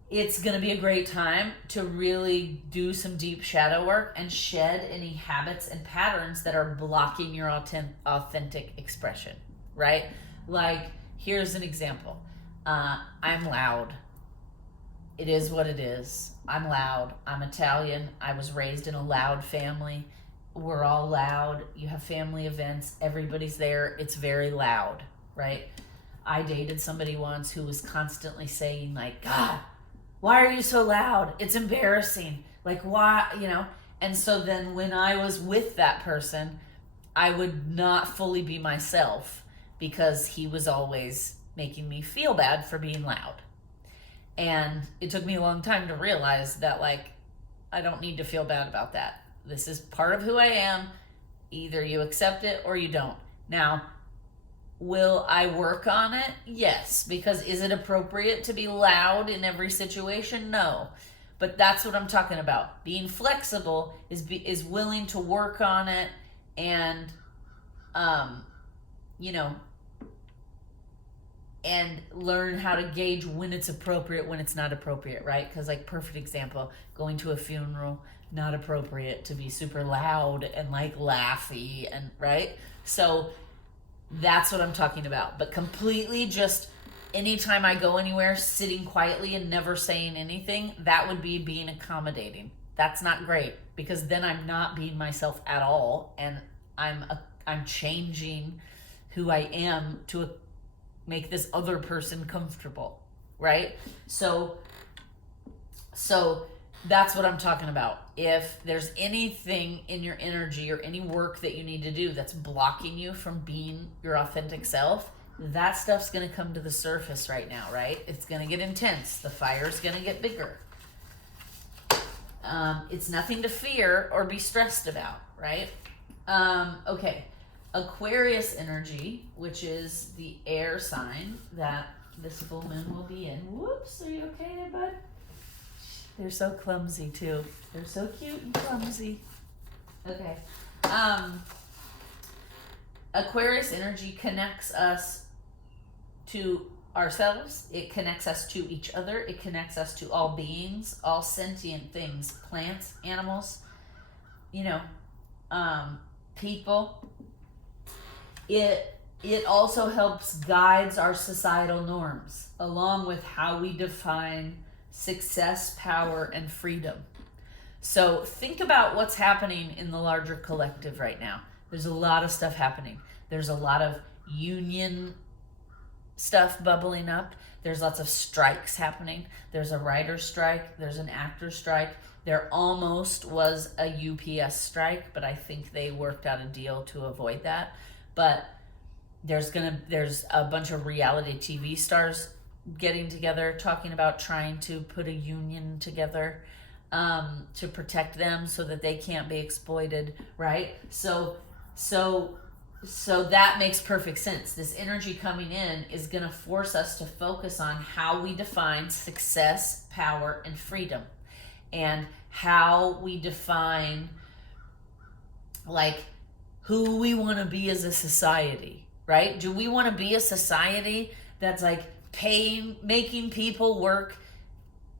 it's going to be a great time to really do some deep shadow work and shed any habits and patterns that are blocking your authentic expression, right? Like, here's an example. I'm loud. It is what it is. I'm loud. I'm Italian. I was raised in a loud family. We're all loud. You have family events. Everybody's there. It's very loud, right? I dated somebody once who was constantly saying like, God, why are you so loud? It's embarrassing. Like, why, you know? And so then when I was with that person, I would not fully be myself because he was always making me feel bad for being loud. And it took me a long time to realize that, like, I don't need to feel bad about that. This is part of who I am. Either you accept it or you don't. Now, will I work on it? Yes. Because is it appropriate to be loud in every situation? No. But that's what I'm talking about. Being flexible is willing to work on it and, and learn how to gauge when it's appropriate, when it's not appropriate, right? Because, like, perfect example, going to a funeral, not appropriate to be super loud and, like, laughy, and right? So that's what I'm talking about. But completely just anytime I go anywhere, sitting quietly and never saying anything, that would be being accommodating. That's not great, because then I'm not being myself at all, and I'm changing who I am to make this other person comfortable, right? So that's what I'm talking about. If there's anything in your energy or any work that you need to do that's blocking you from being your authentic self, that stuff's going to come to the surface right now, right? It's going to get intense. The fire's going to get bigger. It's nothing to fear or be stressed about, right? Okay. Aquarius energy, which is the air sign that this full moon will be in. Whoops, are you okay there, bud? They're so clumsy too. They're so cute and clumsy. Okay. Aquarius energy connects us to ourselves. It connects us to each other. It connects us to all beings, all sentient things, plants, animals, people. It also helps guides our societal norms, along with how we define success, power, and freedom. So think about what's happening in the larger collective right now. There's a lot of stuff happening. There's a lot of union stuff bubbling up. There's lots of strikes happening. There's a writer's strike. There's an actor's strike. There almost was a UPS strike, but I think they worked out a deal to avoid that. But there's a bunch of reality TV stars getting together, talking about trying to put a union together to protect them so that they can't be exploited, right? So that makes perfect sense. This energy coming in is going to force us to focus on how we define success, power, and freedom, and how we define like who we want to be as a society, right? Do we want to be a society that's like making people work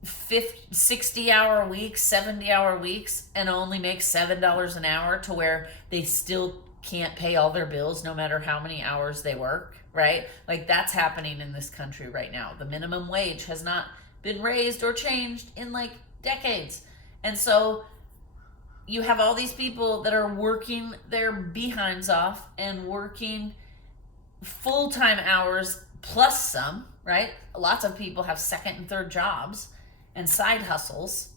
60-hour weeks, 70-hour weeks, and only make $7 an hour, to where they still can't pay all their bills no matter how many hours they work, right? Like that's happening in this country right now. The minimum wage has not been raised or changed in like decades. And so you have all these people that are working their behinds off and working full-time hours plus some, right? Lots of people have second and third jobs and side hustles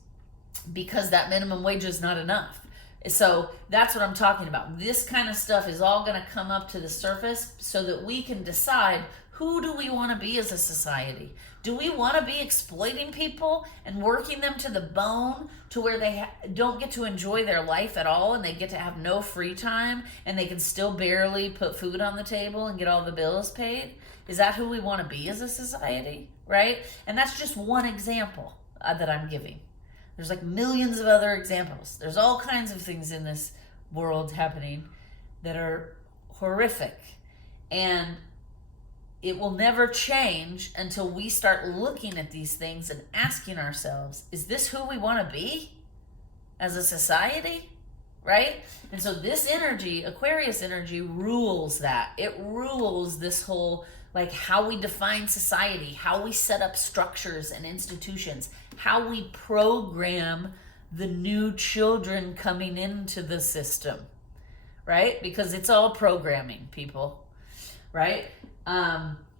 because that minimum wage is not enough. So that's what I'm talking about. This kind of stuff is all going to come up to the surface so that we can decide, who do we want to be as a society? Do we want to be exploiting people and working them to the bone to where they don't get to enjoy their life at all, and they get to have no free time, and they can still barely put food on the table and get all the bills paid? Is that who we want to be as a society, right? And that's just one example that I'm giving. There's like millions of other examples. There's all kinds of things in this world happening that are horrific. And it will never change until we start looking at these things and asking ourselves, is this who we want to be as a society? Right? And so this energy, Aquarius energy, rules that. It rules this whole, like, how we define society, how we set up structures and institutions, how we program the new children coming into the system, right? Because it's all programming, people, right?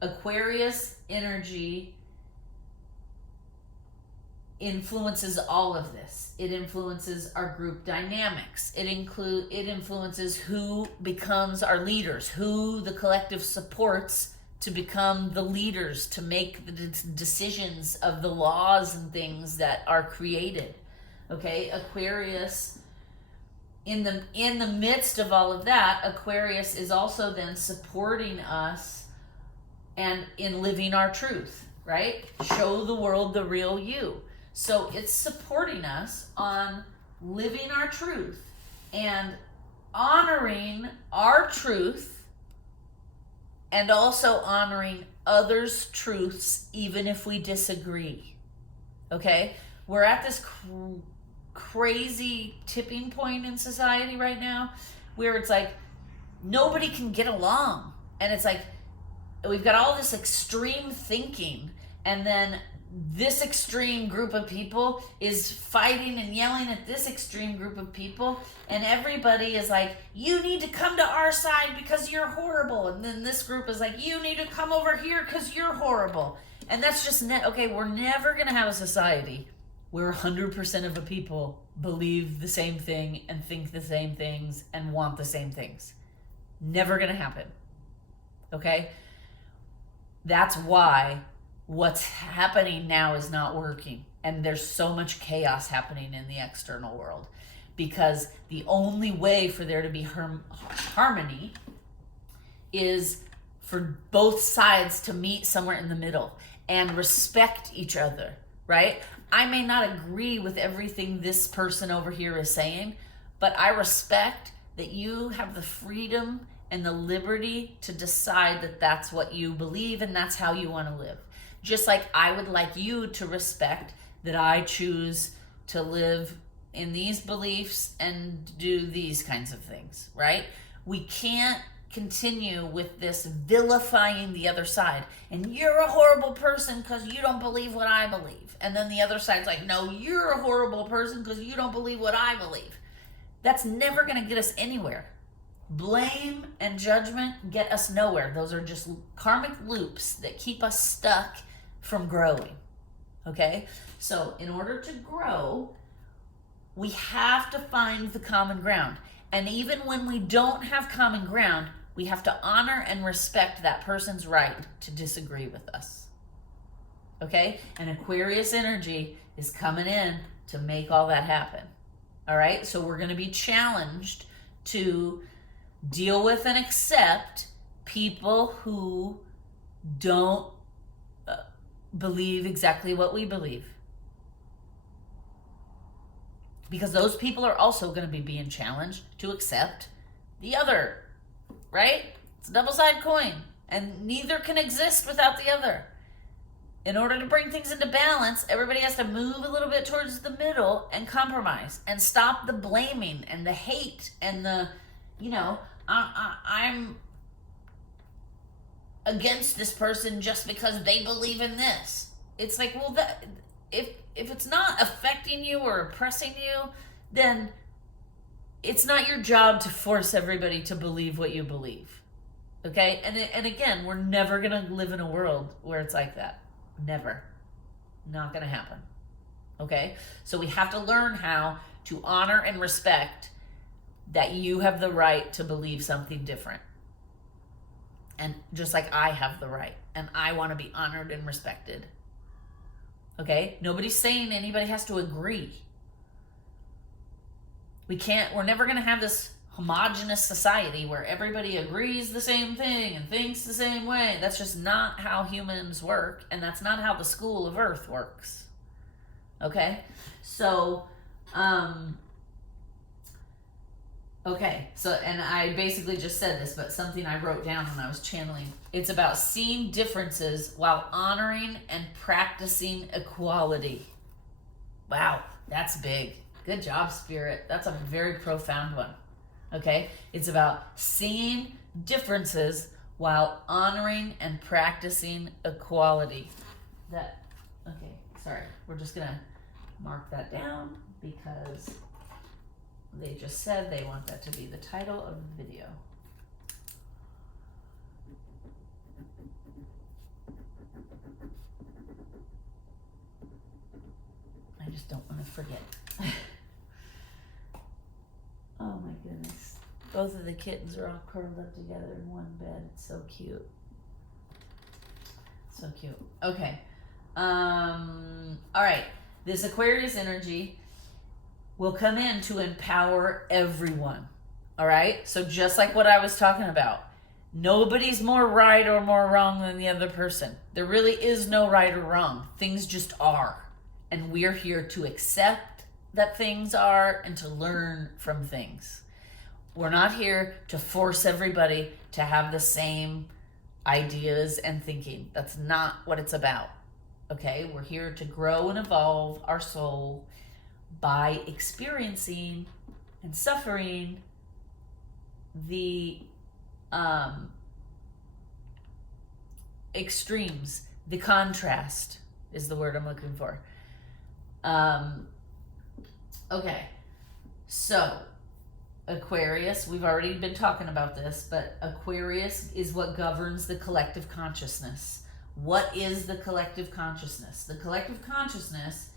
Aquarius energy influences all of this. It influences our group dynamics. It influences who becomes our leaders, who the collective supports to become the leaders, to make the decisions of the laws and things that are created. Okay, Aquarius, in the midst of all of that, Aquarius is also then supporting us and in living our truth, right? Show the world the real you. So it's supporting us on living our truth and honoring our truth, and also honoring others' truths, even if we disagree. Okay? We're at this crazy tipping point in society right now where it's like nobody can get along. And it's like we've got all this extreme thinking, and then this extreme group of people is fighting and yelling at this extreme group of people, and everybody is like, you need to come to our side because you're horrible, and then this group is like, you need to come over here because you're horrible. And that's just okay, we're never going to have a society where 100% of the people believe the same thing and think the same things and want the same things. Never going to happen. Okay? That's why what's happening now is not working, and there's so much chaos happening in the external world, because the only way for there to be harmony is for both sides to meet somewhere in the middle and respect each other, right? I may not agree with everything this person over here is saying, but I respect that you have the freedom and the liberty to decide that that's what you believe and that's how you want to live. Just like I would like you to respect that I choose to live in these beliefs and do these kinds of things, right? We can't continue with this vilifying the other side. And you're a horrible person because you don't believe what I believe. And then the other side's like, no, you're a horrible person because you don't believe what I believe. That's never going to get us anywhere. Blame and judgment get us nowhere. Those are just karmic loops that keep us stuck from growing. Okay? So in order to grow, we have to find the common ground. And even when we don't have common ground, we have to honor and respect that person's right to disagree with us. Okay? And Aquarius energy is coming in to make all that happen. All right? So we're going to be challenged to deal with and accept people who don't believe exactly what we believe. Because those people are also going to be being challenged to accept the other, right? It's a double-sided coin, and neither can exist without the other. In order to bring things into balance, everybody has to move a little bit towards the middle and compromise and stop the blaming and the hate and the, I'm against this person just because they believe in this. It's like, well, if it's not affecting you or oppressing you, then it's not your job to force everybody to believe what you believe. Okay? And again, we're never going to live in a world where it's like that. Never. Not going to happen. Okay? So we have to learn how to honor and respect that you have the right to believe something different. And just like I have the right. And I want to be honored and respected. Okay? Nobody's saying anybody has to agree. We're never going to have this homogenous society where everybody agrees the same thing and thinks the same way. That's just not how humans work, and that's not how the school of Earth works. Okay? So, and I basically just said this, but something I wrote down when I was channeling. It's about seeing differences while honoring and practicing equality. Wow, that's big. Good job, Spirit. That's a very profound one. Okay? It's about seeing differences while honoring and practicing equality. Sorry. We're just going to mark that down because they just said they want that to be the title of the video. I just don't want to forget. Oh my goodness. Both of the kittens are all curled up together in one bed. It's so cute. So cute. Okay. All right. This Aquarius energy will come in to empower everyone. All right? So just like what I was talking about, nobody's more right or more wrong than the other person. There really is no right or wrong. Things just are. And we're here to accept that things are and to learn from things. We're not here to force everybody to have the same ideas and thinking. That's not what it's about. Okay? We're here to grow and evolve our soul by experiencing and suffering the extremes. The contrast is the word I'm looking for. Okay, so Aquarius, we've already been talking about this, but Aquarius is what governs the collective consciousness. What is the collective consciousness? The collective consciousness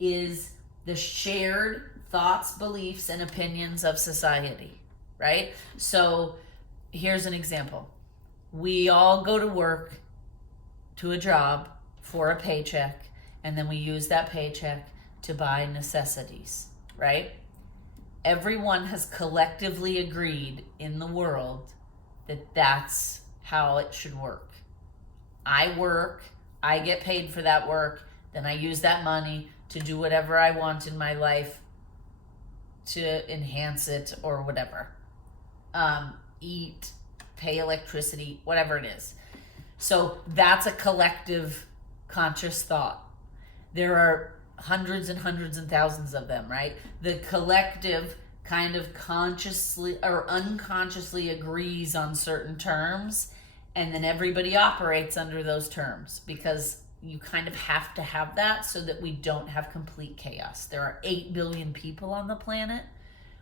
is the shared thoughts, beliefs, and opinions of society, right? So here's an example. We all go to work, to a job, for a paycheck, and then we use that paycheck to buy necessities, right? Everyone has collectively agreed in the world that that's how it should work. I work, I get paid for that work, then I use that money to do whatever I want in my life to enhance it or whatever. Eat, pay electricity, whatever it is. So that's a collective conscious thought. There are hundreds and hundreds and thousands of them, right? The collective kind of consciously or unconsciously agrees on certain terms, and then everybody operates under those terms, because you kind of have to have that so that we don't have complete chaos. There are 8 billion people on the planet.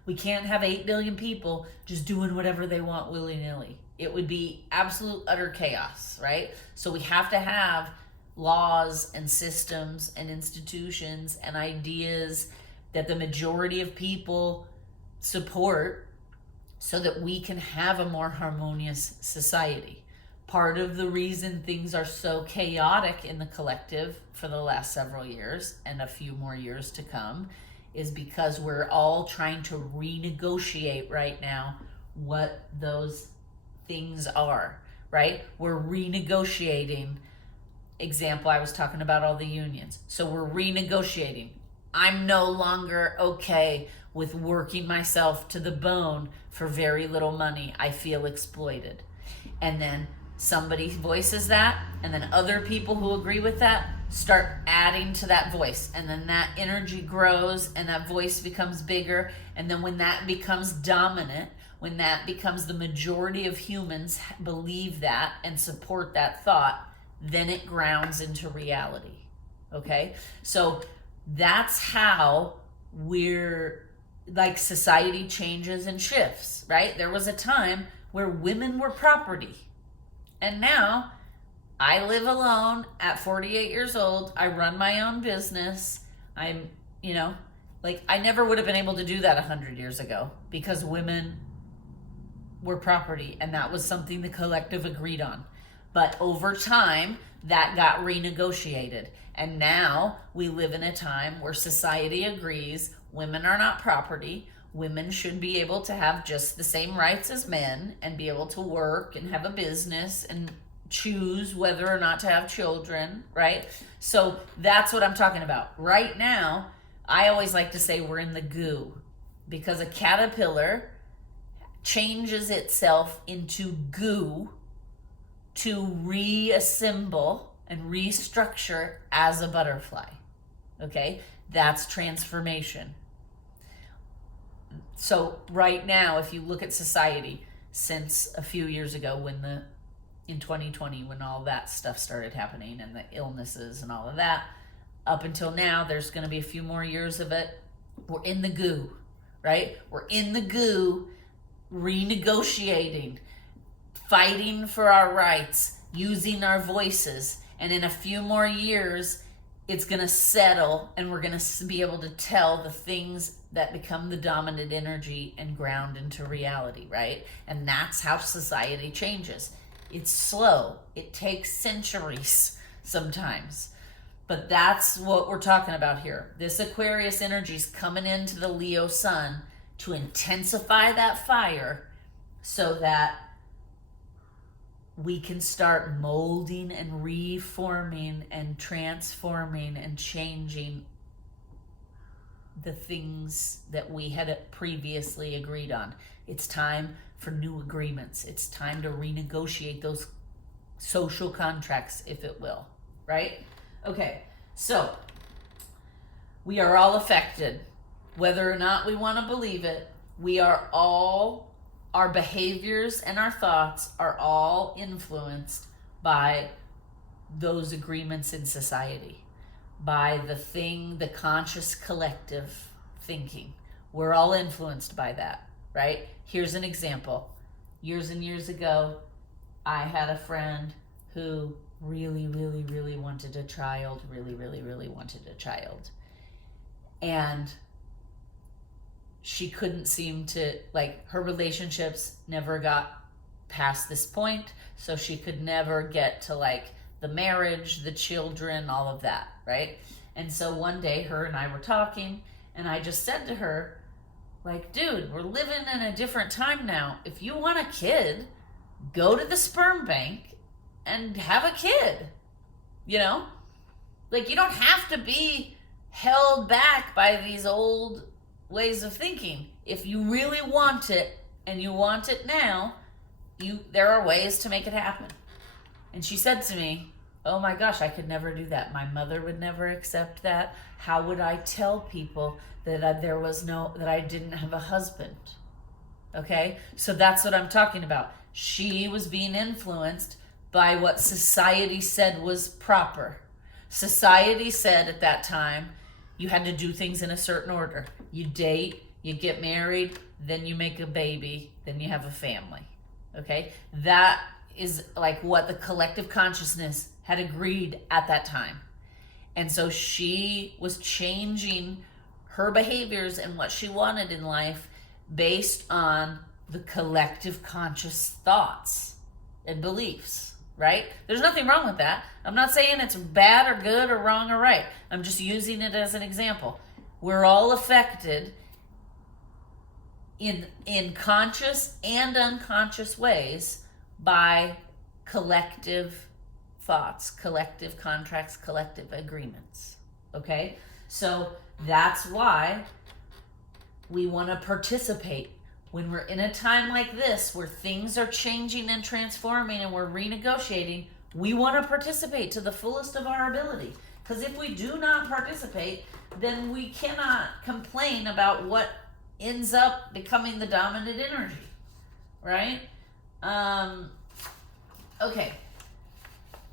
We can't have 8 billion people just doing whatever they want willy-nilly. It would be absolute utter chaos, right? So we have to have laws and systems and institutions and ideas that the majority of people support so that we can have a more harmonious society. Part of the reason things are so chaotic in the collective for the last several years and a few more years to come is because we're all trying to renegotiate right now what those things are, right? We're renegotiating. Example, I was talking about all the unions. So we're renegotiating. I'm no longer okay with working myself to the bone for very little money. I feel exploited. And then somebody voices that, and then other people who agree with that start adding to that voice, and then that energy grows and that voice becomes bigger. And then when that becomes dominant, when that becomes the majority of humans believe that and support that thought, then it grounds into reality. Okay, so that's how we're like society changes and shifts, right? There was a time where women were property, and now I live alone at 48 years old. I run my own business. I'm, like I never would have been able to do that 100 years ago because women were property, and that was something the collective agreed on. But over time, that got renegotiated. And now we live in a time where society agrees women are not property. Women should be able to have just the same rights as men and be able to work and have a business and choose whether or not to have children, right? So that's what I'm talking about. Right now, I always like to say we're in the goo, because a caterpillar changes itself into goo to reassemble and restructure as a butterfly. Okay? That's transformation. So right now, if you look at society since a few years ago in 2020, when all that stuff started happening and the illnesses and all of that, up until now, there's going to be a few more years of it. We're in the goo, right? We're in the goo, renegotiating, fighting for our rights, using our voices. And in a few more years, it's going to settle, and we're going to be able to tell the things that become the dominant energy and ground into reality, right? And that's how society changes. It's slow. It takes centuries sometimes. But that's what we're talking about here. This Aquarius energy is coming into the Leo sun to intensify that fire so that we can start molding and reforming and transforming and changing the things that we had previously agreed on. It's time for new agreements. It's time to renegotiate those social contracts, if it will, right? Okay, so we are all affected. Whether or not we want to believe it, our behaviors and our thoughts are all influenced by those agreements in society, by the conscious collective thinking. We're all influenced by that, right? Here's an example. Years and years ago, I had a friend who really, really, really wanted a child, really, really, really wanted a child. And she couldn't seem to, her relationships never got past this point, so she could never get to the marriage, the children, all of that, right? And so one day her and I were talking, and I just said to her, dude, we're living in a different time now. If you want a kid, go to the sperm bank and have a kid. You don't have to be held back by these old ways of thinking. If you really want it and you want it now, there are ways to make it happen. And she said to me, oh my gosh, I could never do that. My mother would never accept that. How would I tell people that that I didn't have a husband? Okay, so that's what I'm talking about. She was being influenced by what society said was proper. Society said at that time, you had to do things in a certain order. You date, you get married, then you make a baby, then you have a family. Okay, that is like what the collective consciousness had agreed at that time. And so she was changing her behaviors and what she wanted in life based on the collective conscious thoughts and beliefs, right? There's nothing wrong with that. I'm not saying it's bad or good or wrong or right. I'm just using it as an example. We're all affected in conscious and unconscious ways by collective thoughts, collective contracts, collective agreements. Okay? So that's why we want to participate. When we're in a time like this where things are changing and transforming and we're renegotiating, we want to participate to the fullest of our ability. Because if we do not participate, then we cannot complain about what ends up becoming the dominant energy, right? Okay,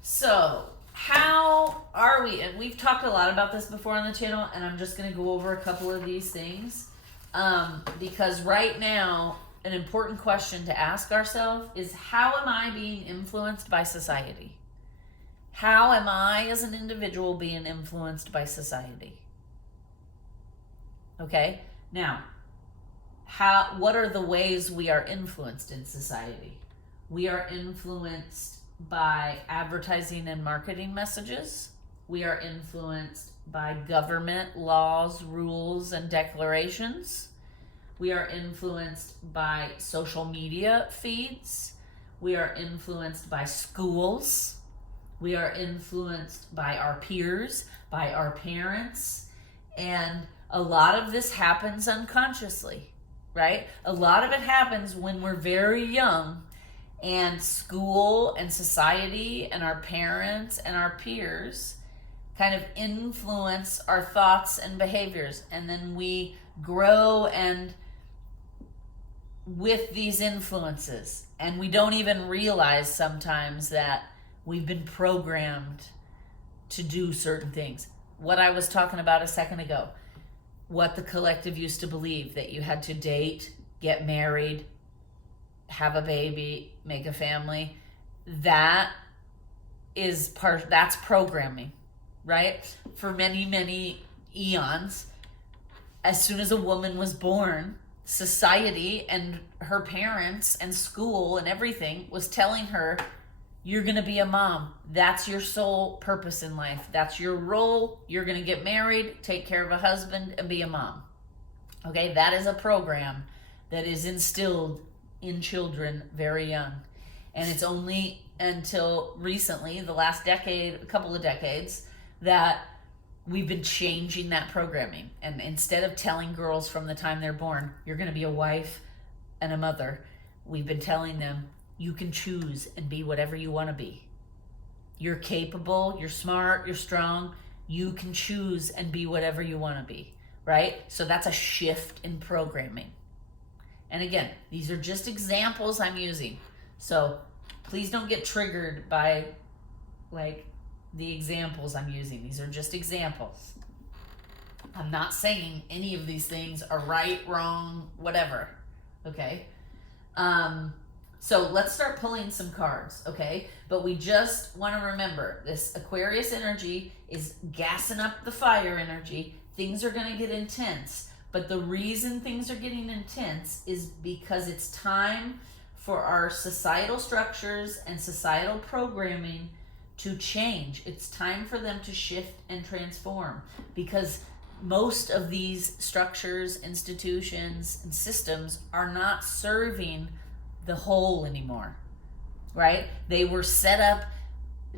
so how are we? And we've talked a lot about this before on the channel, and I'm just going to go over a couple of these things. Because right now, an important question to ask ourselves is, how am I being influenced by society? How am I as an individual being influenced by society? Okay, now, what are the ways we are influenced in society? We are influenced by advertising and marketing messages. We are influenced by government laws, rules, and declarations. We are influenced by social media feeds. We are influenced by schools. We are influenced by our peers, by our parents. And a lot of this happens unconsciously, right? A lot of it happens when we're very young, and school and society and our parents and our peers kind of influence our thoughts and behaviors, and then we grow and with these influences, and we don't even realize sometimes that we've been programmed to do certain things. What I was talking about a second ago, what the collective used to believe, that you had to date, get married, have a baby, make a family, that's programming, right? For many, many eons, as soon as a woman was born, society and her parents and school and everything was telling her, you're going to be a mom. That's your sole purpose in life. That's your role. You're going to get married, take care of a husband, and be a mom. Okay, that is a program that is instilled in children very young. And it's only until recently, the last decade, a couple of decades, that we've been changing that programming. And instead of telling girls from the time they're born, you're going to be a wife and a mother, we've been telling them, you can choose and be whatever you want to be. You're capable, you're smart, you're strong. You can choose and be whatever you want to be, right? So that's a shift in programming. And again, these are just examples I'm using. So please don't get triggered by like the examples I'm using. These are just examples. I'm not saying any of these things are right, wrong, whatever. Okay? So let's start pulling some cards, okay? But we just want to remember, this Aquarius energy is gassing up the fire energy. Things are going to get intense. But the reason things are getting intense is because it's time for our societal structures and societal programming to change. It's time for them to shift and transform, because most of these structures, institutions, and systems are not serving the whole anymore, right? They were set up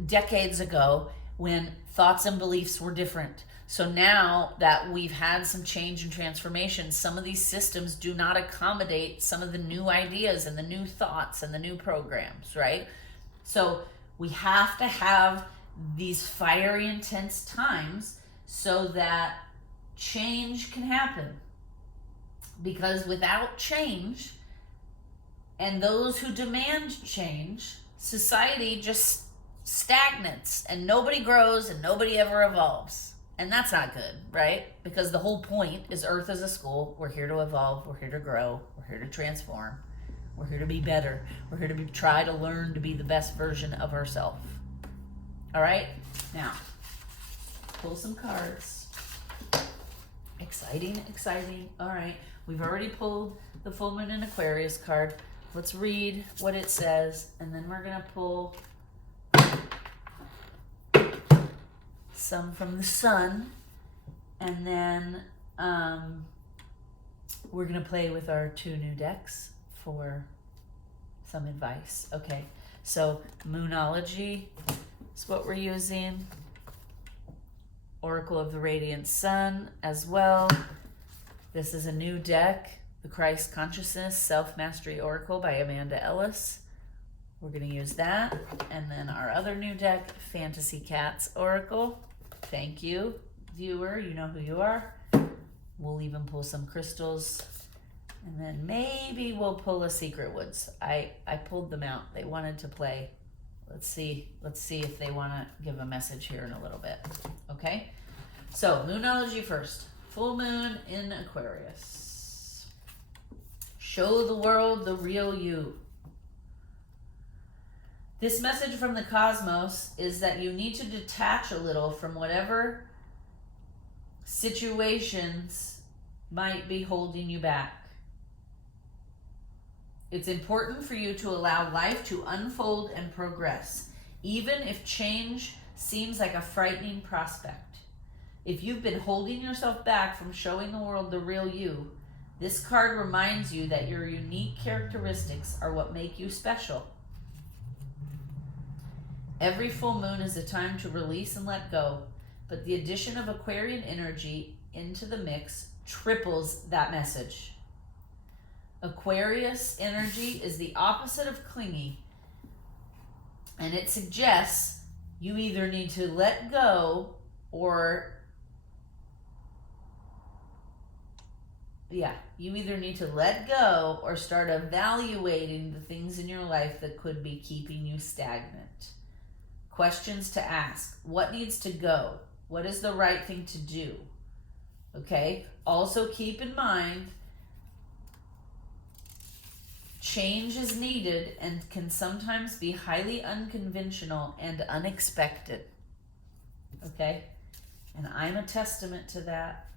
decades ago when thoughts and beliefs were different. So now that we've had some change and transformation, some of these systems do not accommodate some of the new ideas and the new thoughts and the new programs, right? So we have to have these fiery, intense times so that change can happen. Because without change, and those who demand change, society just stagnates and nobody grows and nobody ever evolves. And that's not good, right? Because the whole point is Earth is a school. We're here to evolve. We're here to grow. We're here to transform. We're here to be better. We're here to try to learn to be the best version of ourselves. All right? Now, pull some cards. Exciting, exciting. All right. We've already pulled the Full Moon in Aquarius card. Let's read what it says, and then we're going to pull some from the Sun, and then we're going to play with our 2 new decks for some advice. Okay, so Moonology is what we're using. Oracle of the Radiant Sun as well. This is a new deck, the Christ Consciousness Self-Mastery Oracle by Amanda Ellis. We're going to use that. And then our other new deck, Fantasy Cats Oracle. Thank you, viewer. You know who you are. We'll even pull some crystals. And then maybe we'll pull a Secret Woods. I pulled them out. They wanted to play. Let's see if they want to give a message here in a little bit. Okay? So, Moonology first. Full Moon in Aquarius. Show the world the real you. This message from the cosmos is that you need to detach a little from whatever situations might be holding you back. It's important for you to allow life to unfold and progress, even if change seems like a frightening prospect. If you've been holding yourself back from showing the world the real you, this card reminds you that your unique characteristics are what make you special. Every full moon is a time to release and let go, but the addition of Aquarian energy into the mix triples that message. Aquarius energy is the opposite of clingy, and it suggests you either need to let go or start evaluating the things in your life that could be keeping you stagnant. Questions to ask. What needs to go? What is the right thing to do? Okay? Also keep in mind, change is needed and can sometimes be highly unconventional and unexpected. Okay? And I'm a testament to that.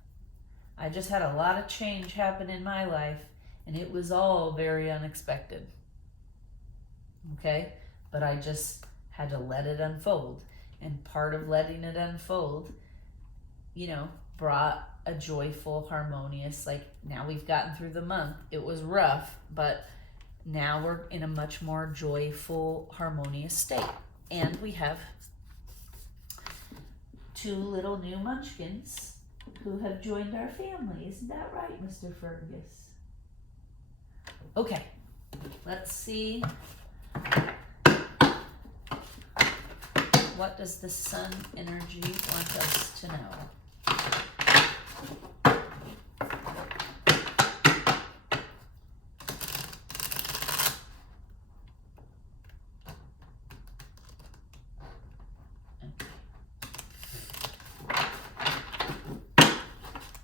I just had a lot of change happen in my life, and it was all very unexpected. Okay? But I just had to let it unfold. And part of letting it unfold, brought a joyful, harmonious, now we've gotten through the month. It was rough, but now we're in a much more joyful, harmonious state. And we have 2 little new munchkins who have joined our family. Isn't that right, Mr. Fergus? Okay, let's see. What does the sun energy want us to know?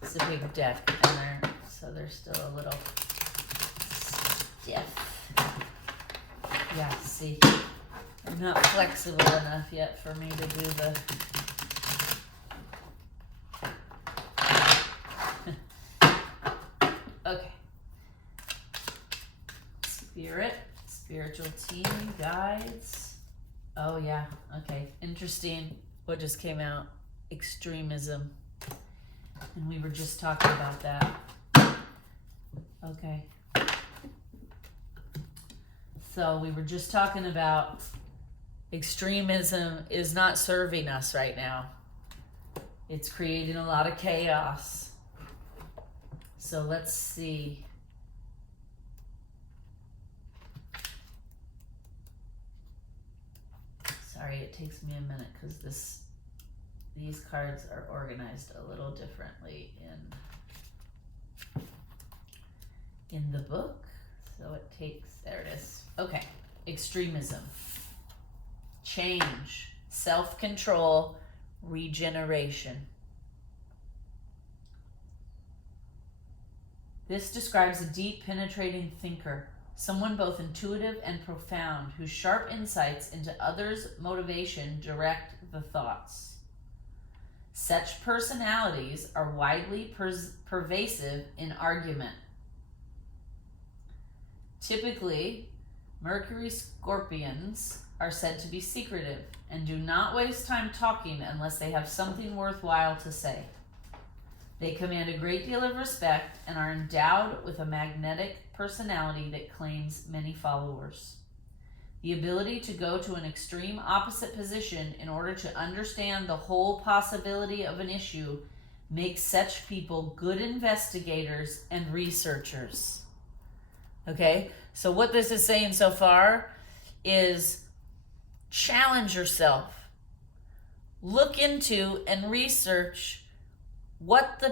It's a big deck, and they're still a little stiff. Yeah, see. I'm not flexible enough yet for me to do the okay. Spirit, spiritual team, guides. Oh yeah, okay. Interesting what just came out. Extremism. And we were just talking about that. Okay. So we were just talking about extremism is not serving us right now. It's creating a lot of chaos. So let's see. Sorry, it takes me a minute because these cards are organized a little differently in the book. So it takes, there it is. Okay, extremism, change, self-control, regeneration. This describes a deep, penetrating thinker, someone both intuitive and profound, whose sharp insights into others' motivation direct the thoughts. Such personalities are widely pervasive in argument. Typically, Mercury Scorpions are said to be secretive and do not waste time talking unless they have something worthwhile to say. They command a great deal of respect and are endowed with a magnetic personality that claims many followers. The ability to go to an extreme opposite position in order to understand the whole possibility of an issue makes such people good investigators and researchers. Okay, so what this is saying so far is challenge yourself. Look into and research what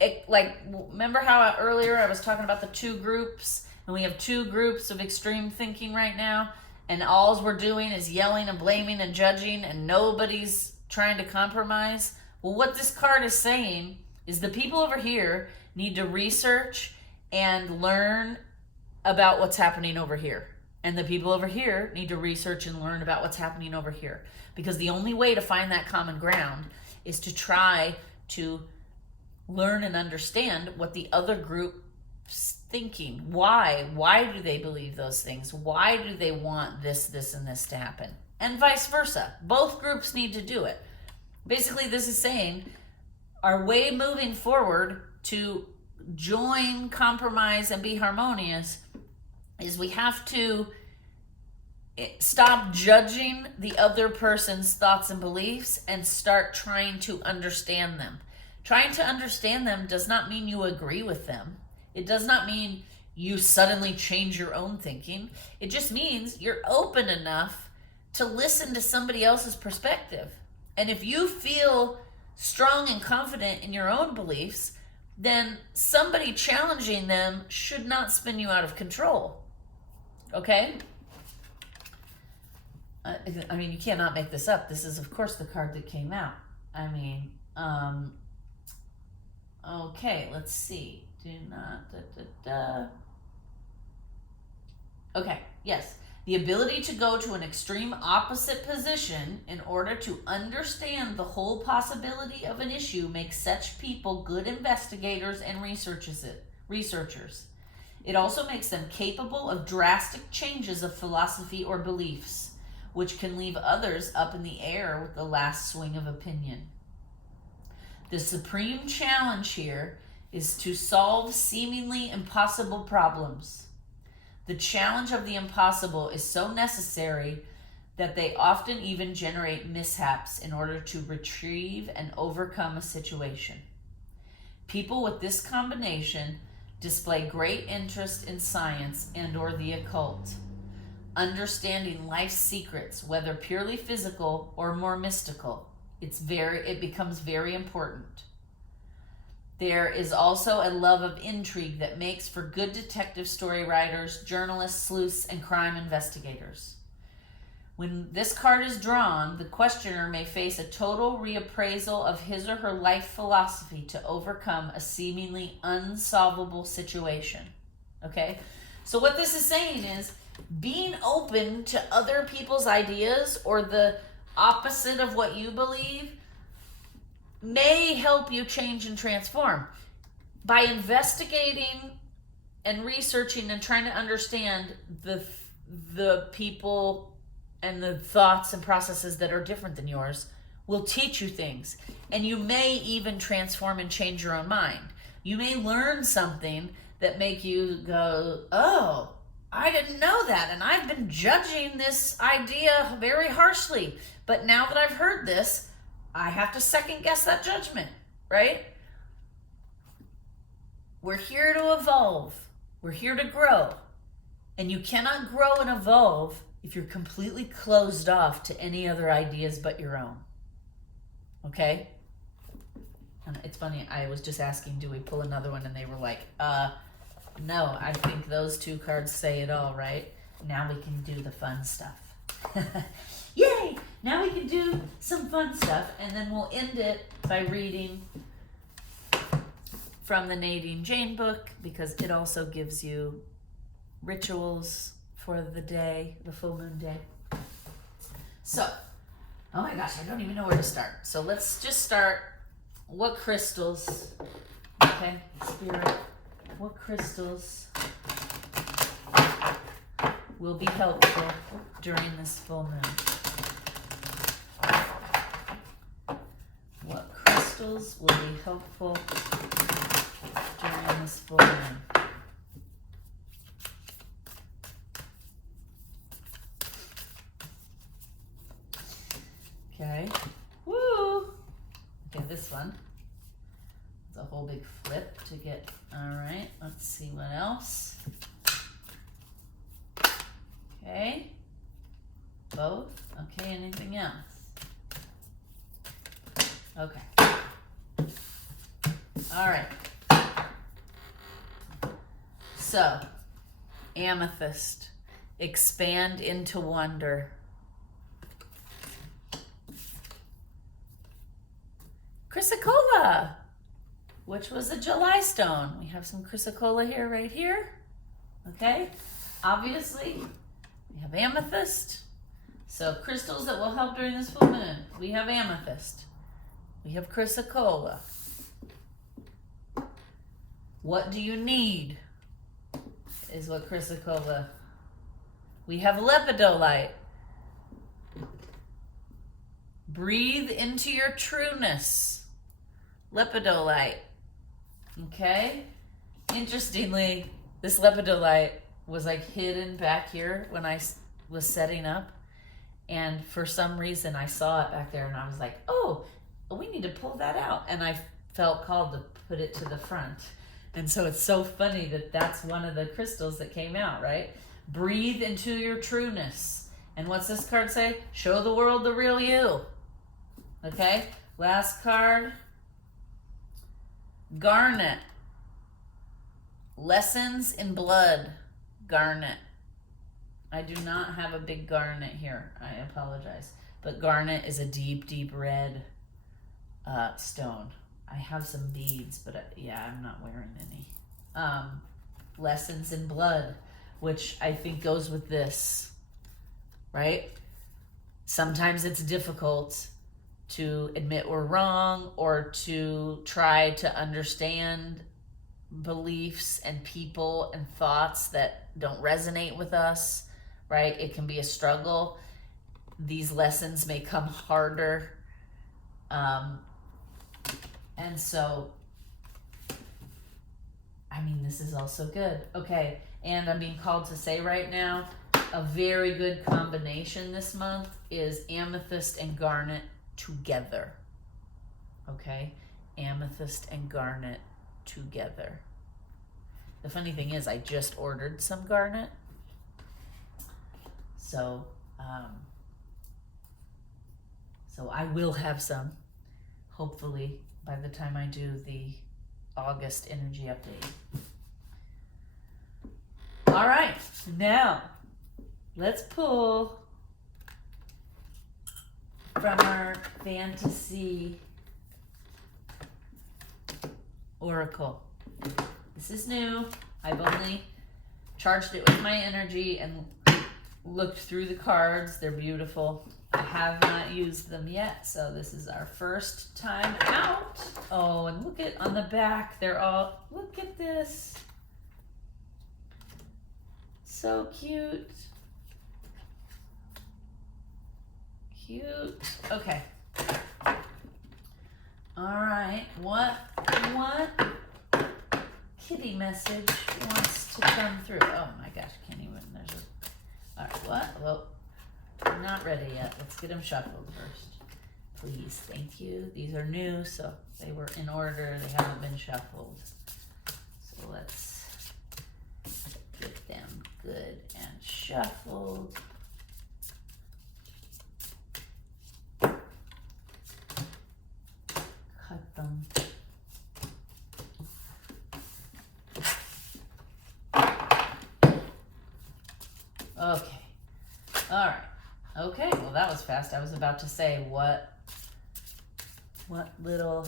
remember how earlier I was talking about the two groups, and we have two groups of extreme thinking right now, and all we're doing is yelling and blaming and judging, and nobody's trying to compromise? Well, what this card is saying is the people over here need to research and learn about what's happening over here. And the people over here need to research and learn about what's happening over here. Because the only way to find that common ground is to try to learn and understand what the other group's thinking. Why? Why do they believe those things? Why do they want this, and this to happen? And vice versa. Both groups need to do it. Basically, this is saying our way moving forward to join, compromise, and be harmonious is we have to stop judging the other person's thoughts and beliefs and start trying to understand them. Trying to understand them does not mean you agree with them. It does not mean you suddenly change your own thinking. It just means you're open enough to listen to somebody else's perspective. And if you feel strong and confident in your own beliefs, then somebody challenging them should not spin you out of control. Okay? I mean, you cannot make this up. This is, of course, the card that came out. I mean, okay, let's see. Do not, Okay, yes. The ability to go to an extreme opposite position in order to understand the whole possibility of an issue makes such people good investigators and researchers. It also makes them capable of drastic changes of philosophy or beliefs, which can leave others up in the air with the last swing of opinion. The supreme challenge here is to solve seemingly impossible problems. The challenge of the impossible is so necessary that they often even generate mishaps in order to retrieve and overcome a situation. People with this combination display great interest in science and/or the occult, understanding life's secrets, whether purely physical or more mystical. It becomes very important. There is also a love of intrigue that makes for good detective story writers, journalists, sleuths, and crime investigators. When this card is drawn, the questioner may face a total reappraisal of his or her life philosophy to overcome a seemingly unsolvable situation. Okay? So what this is saying is being open to other people's ideas or the opposite of what you believe may help you change and transform. By investigating and researching and trying to understand the people and the thoughts and processes that are different than yours will teach you things. And you may even transform and change your own mind. You may learn something that make you go, oh, I didn't know that, and I've been judging this idea very harshly. But now that I've heard this, I have to second guess that judgment, right? We're here to evolve. We're here to grow. And you cannot grow and evolve if you're completely closed off to any other ideas but your own. Okay? And it's funny, I was just asking, do we pull another one? And they were like, no, I think those two cards say it all, right? Now we can do the fun stuff. Yay! Now we can do some fun stuff, and then we'll end it by reading from the Nadine Jane book, because it also gives you rituals for the day, the full moon day. So, oh my gosh, I don't even know where to start. So let's just start. What crystals, okay, Spirit, what crystals will be helpful during this full moon? What crystals will be helpful during this full moon? Okay. Woo! Okay, this one. It's a whole big flip to get. All right, let's see what else. Okay. Both. Okay, anything else? Okay. All right. So, amethyst. Expand into wonder. Chrysocolla, which was a July stone. We have some chrysocolla here, right here. Okay. Obviously, we have amethyst. So crystals that will help during this full moon. We have amethyst. We have chrysocolla. What do you need? Is what chrysocolla. We have lepidolite. Breathe into your trueness. Lepidolite. Okay? Interestingly, this lepidolite was like hidden back here when I was setting up. And for some reason, I saw it back there and I was like, oh, we need to pull that out. And I felt called to put it to the front. And so it's so funny that that's one of the crystals that came out, right? Breathe into your trueness. And what's this card say? Show the world the real you. Okay, last card. Garnet. Lessons in blood. Garnet. I do not have a big garnet here. I apologize. But garnet is a deep, deep red stone. I have some beads, but yeah, I'm not wearing any. Lessons in blood, which I think goes with this, right? Sometimes it's difficult to admit we're wrong or to try to understand beliefs and people and thoughts that don't resonate with us, right? It can be a struggle. These lessons may come harder. And so, I mean, this is also good. Okay, and I'm being called to say right now, a very good combination this month is amethyst and garnet together. Okay, amethyst and garnet together. The funny thing is, I just ordered some garnet. So I will have some, hopefully, by the time I do the August energy update. All right, now let's pull from our fantasy oracle. This is new. I've only charged it with my energy and looked through the cards. They're beautiful. I have not used them yet, so this is our first time out. Oh, and look at on the back, they're all, look at this. So cute. Cute. Okay. All right. What kitty message wants to come through? Oh my gosh, can't even. There's a. All right. What? Well, we're not ready yet. Let's get them shuffled first. Please, thank you. These are new, so they were in order. They haven't been shuffled. So let's get them good and shuffled. Cut them. Okay. All right. Okay, well that was fast. I was about to say what little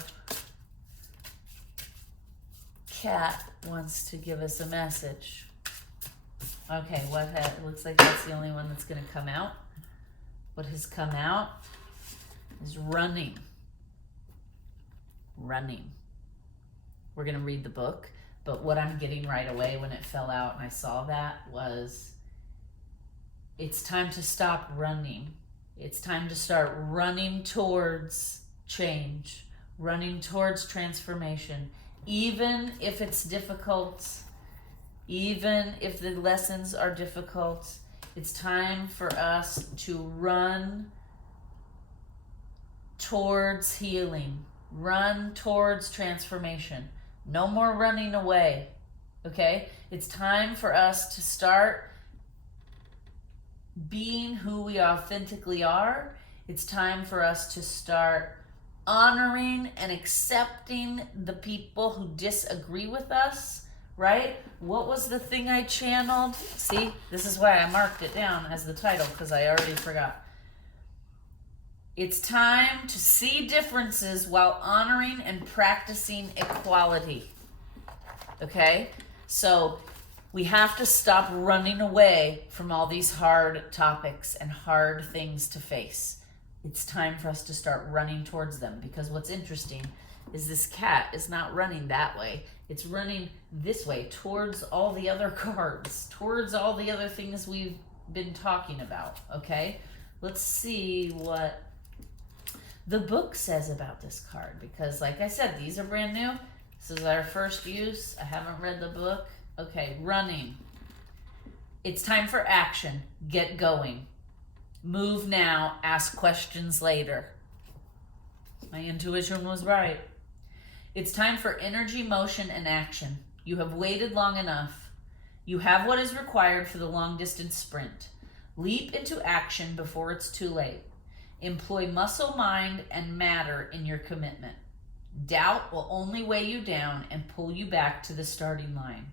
cat wants to give us a message. Okay, looks like that's the only one that's going to come out. What has come out is running. Running. We're going to read the book, but what I'm getting right away when it fell out and I saw that was it's time to stop running. It's time to start running towards change, running towards transformation, even if it's difficult, even if the lessons are difficult. It's time for us to run towards healing, run towards transformation. No more running away, okay? It's time for us to start being who we authentically are. It's time for us to start honoring and accepting the people who disagree with us, right? What was the thing I channeled? See, this is why I marked it down as the title, because I already forgot. It's time to see differences while honoring and practicing equality. Okay? So we have to stop running away from all these hard topics and hard things to face. It's time for us to start running towards them, because what's interesting is this cat is not running that way. It's running this way towards all the other cards, towards all the other things we've been talking about, okay? Let's see what the book says about this card, because like I said, these are brand new. This is our first use. I haven't read the book. Okay, running. It's time for action. Get going. Move now. Ask questions later. My intuition was right. It's time for energy, motion, and action. You have waited long enough. You have what is required for the long-distance sprint. Leap into action before it's too late. Employ muscle, mind, and matter in your commitment. Doubt will only weigh you down and pull you back to the starting line.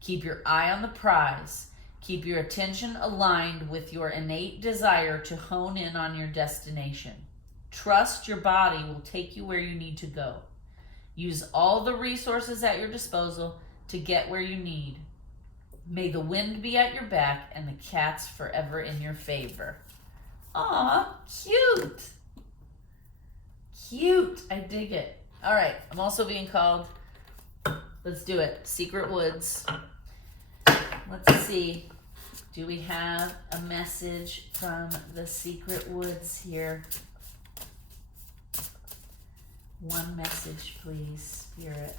Keep your eye on the prize. Keep your attention aligned with your innate desire to hone in on your destination. Trust your body will take you where you need to go. Use all the resources at your disposal to get where you need. May the wind be at your back and the cats forever in your favor. Aw, cute. Cute. I dig it. All right, I'm also being called, let's do it, Secret Woods. Let's see. Do we have a message from the Secret Woods here? One message, please, Spirit.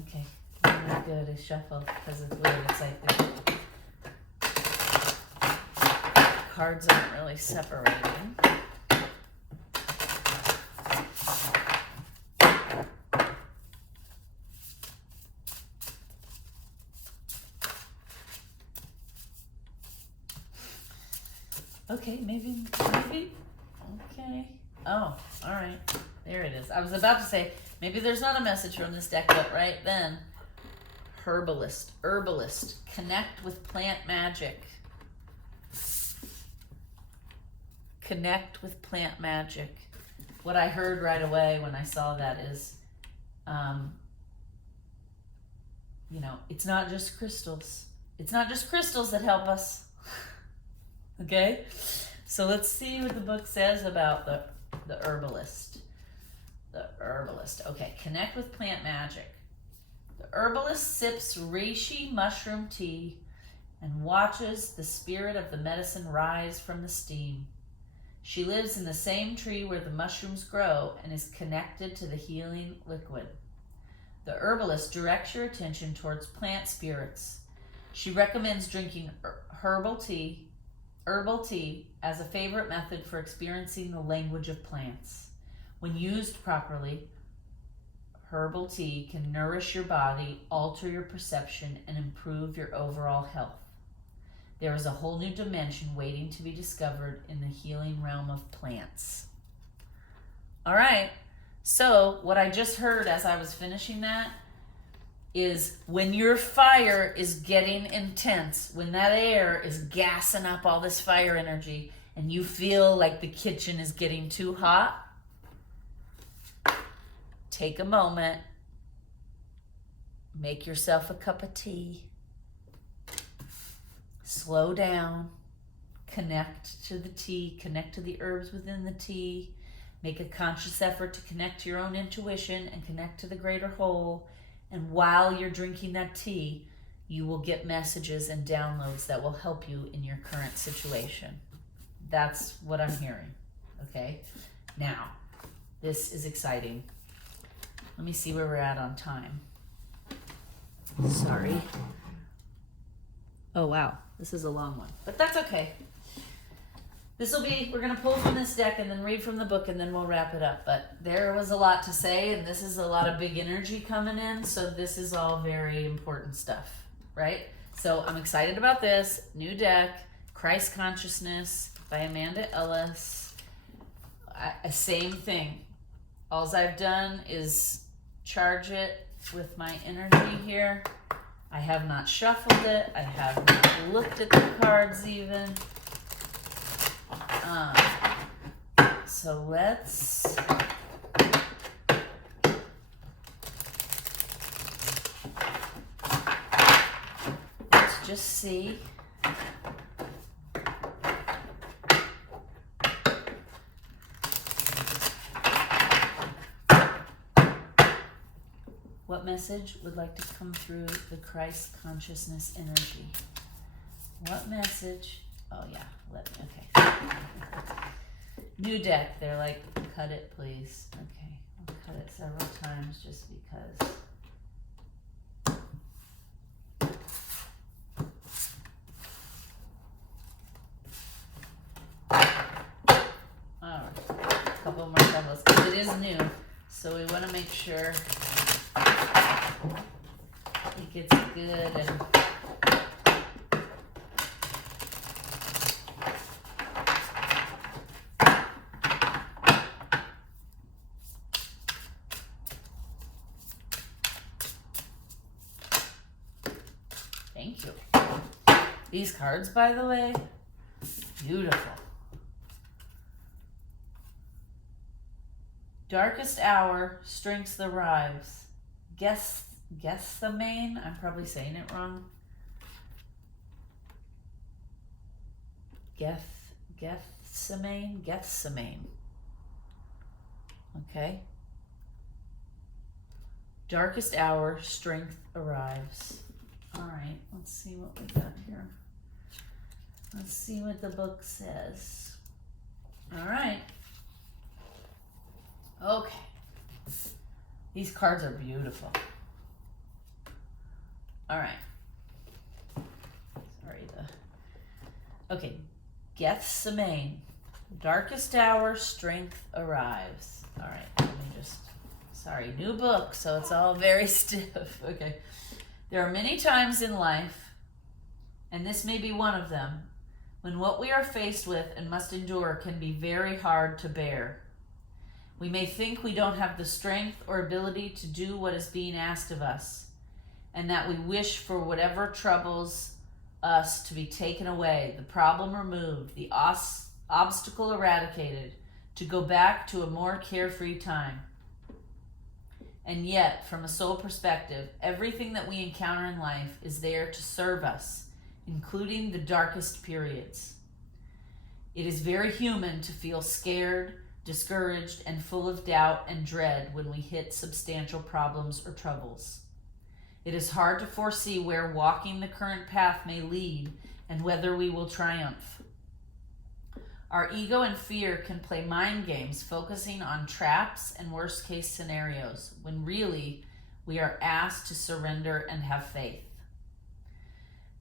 Okay, I'm not good at shuffle because it's weird. It's like the cards aren't really separating. Okay, maybe, okay. Oh, all right, there it is. I was about to say, maybe there's not a message from this deck, but right then, herbalist, connect with plant magic. Connect with plant magic. What I heard right away when I saw that is, it's not just crystals. It's not just crystals that help us. Okay, so let's see what the book says about the herbalist. The herbalist. Okay, connect with plant magic. The herbalist sips reishi mushroom tea and watches the spirit of the medicine rise from the steam. She lives in the same tree where the mushrooms grow and is connected to the healing liquid. The herbalist directs your attention towards plant spirits. She recommends drinking herbal tea as a favorite method for experiencing the language of plants. When used properly, herbal tea can nourish your body, alter your perception, and improve your overall health. There is a whole new dimension waiting to be discovered in the healing realm of plants. All right, so what I just heard as I was finishing that is when your fire is getting intense, when that air is gassing up all this fire energy and you feel like the kitchen is getting too hot, take a moment, make yourself a cup of tea, slow down, connect to the tea, connect to the herbs within the tea, make a conscious effort to connect to your own intuition and connect to the greater whole. And while you're drinking that tea, you will get messages and downloads that will help you in your current situation. That's what I'm hearing, okay? Now, this is exciting. Let me see where we're at on time. Sorry. Oh, wow. This is a long one, but that's okay. We're going to pull from this deck and then read from the book and then we'll wrap it up. But there was a lot to say and this is a lot of big energy coming in. So this is all very important stuff, right? So I'm excited about this. New deck, Christ Consciousness by Amanda Ellis. Same thing. All I've done is charge it with my energy here. I have not shuffled it. I have not looked at the cards even. So let's just see. What message would like to come through the Christ consciousness energy? What message? Oh yeah, okay. New deck, they're like, cut it please. Okay, I'll cut it several times just because. Alright, a couple more shuffles, because it is new, so we want to make sure it gets good and thank you. These cards, by the way, beautiful. Darkest hour, strength arrives. Guess the main. I'm probably saying it wrong. Gethsemane. Okay. Darkest hour, strength arrives. All right, let's see what we got here. Let's see what the book says. All right. Okay. These cards are beautiful. All right. Sorry, okay. Gethsemane. Darkest hour, strength arrives. All right, let me just, sorry, new book, so it's all very stiff. Okay. There are many times in life, and this may be one of them, when what we are faced with and must endure can be very hard to bear. We may think we don't have the strength or ability to do what is being asked of us, and that we wish for whatever troubles us to be taken away, the problem removed, the obstacle eradicated, to go back to a more carefree time. And yet, from a soul perspective, everything that we encounter in life is there to serve us, including the darkest periods. It is very human to feel scared, discouraged, and full of doubt and dread when we hit substantial problems or troubles. It is hard to foresee where walking the current path may lead and whether we will triumph. Our ego and fear can play mind games, focusing on traps and worst-case scenarios, when really we are asked to surrender and have faith.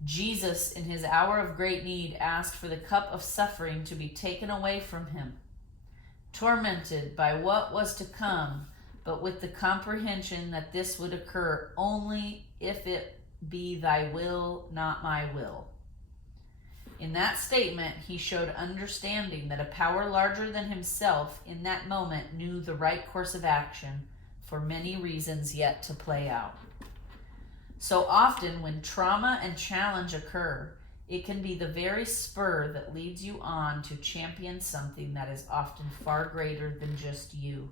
Jesus, in his hour of great need, asked for the cup of suffering to be taken away from him, tormented by what was to come, but with the comprehension that this would occur only if it be thy will, not my will. In that statement, he showed understanding that a power larger than himself in that moment knew the right course of action for many reasons yet to play out. So often when trauma and challenge occur, it can be the very spur that leads you on to champion something that is often far greater than just you.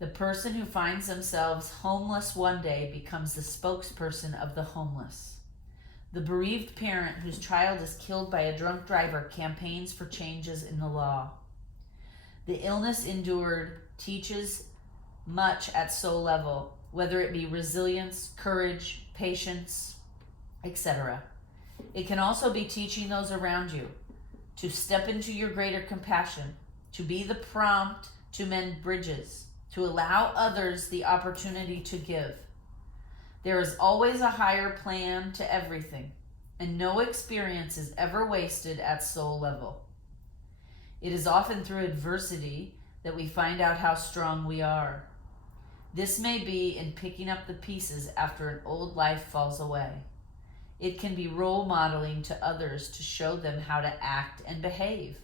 The person who finds themselves homeless one day becomes the spokesperson of the homeless. The bereaved parent whose child is killed by a drunk driver campaigns for changes in the law. The illness endured teaches much at soul level, whether it be resilience, courage, patience, etc. It can also be teaching those around you to step into your greater compassion, to be the prompt to mend bridges, to allow others the opportunity to give. There is always a higher plan to everything, and no experience is ever wasted at soul level. It is often through adversity that we find out how strong we are. This may be in picking up the pieces after an old life falls away. It can be role modeling to others to show them how to act and behave.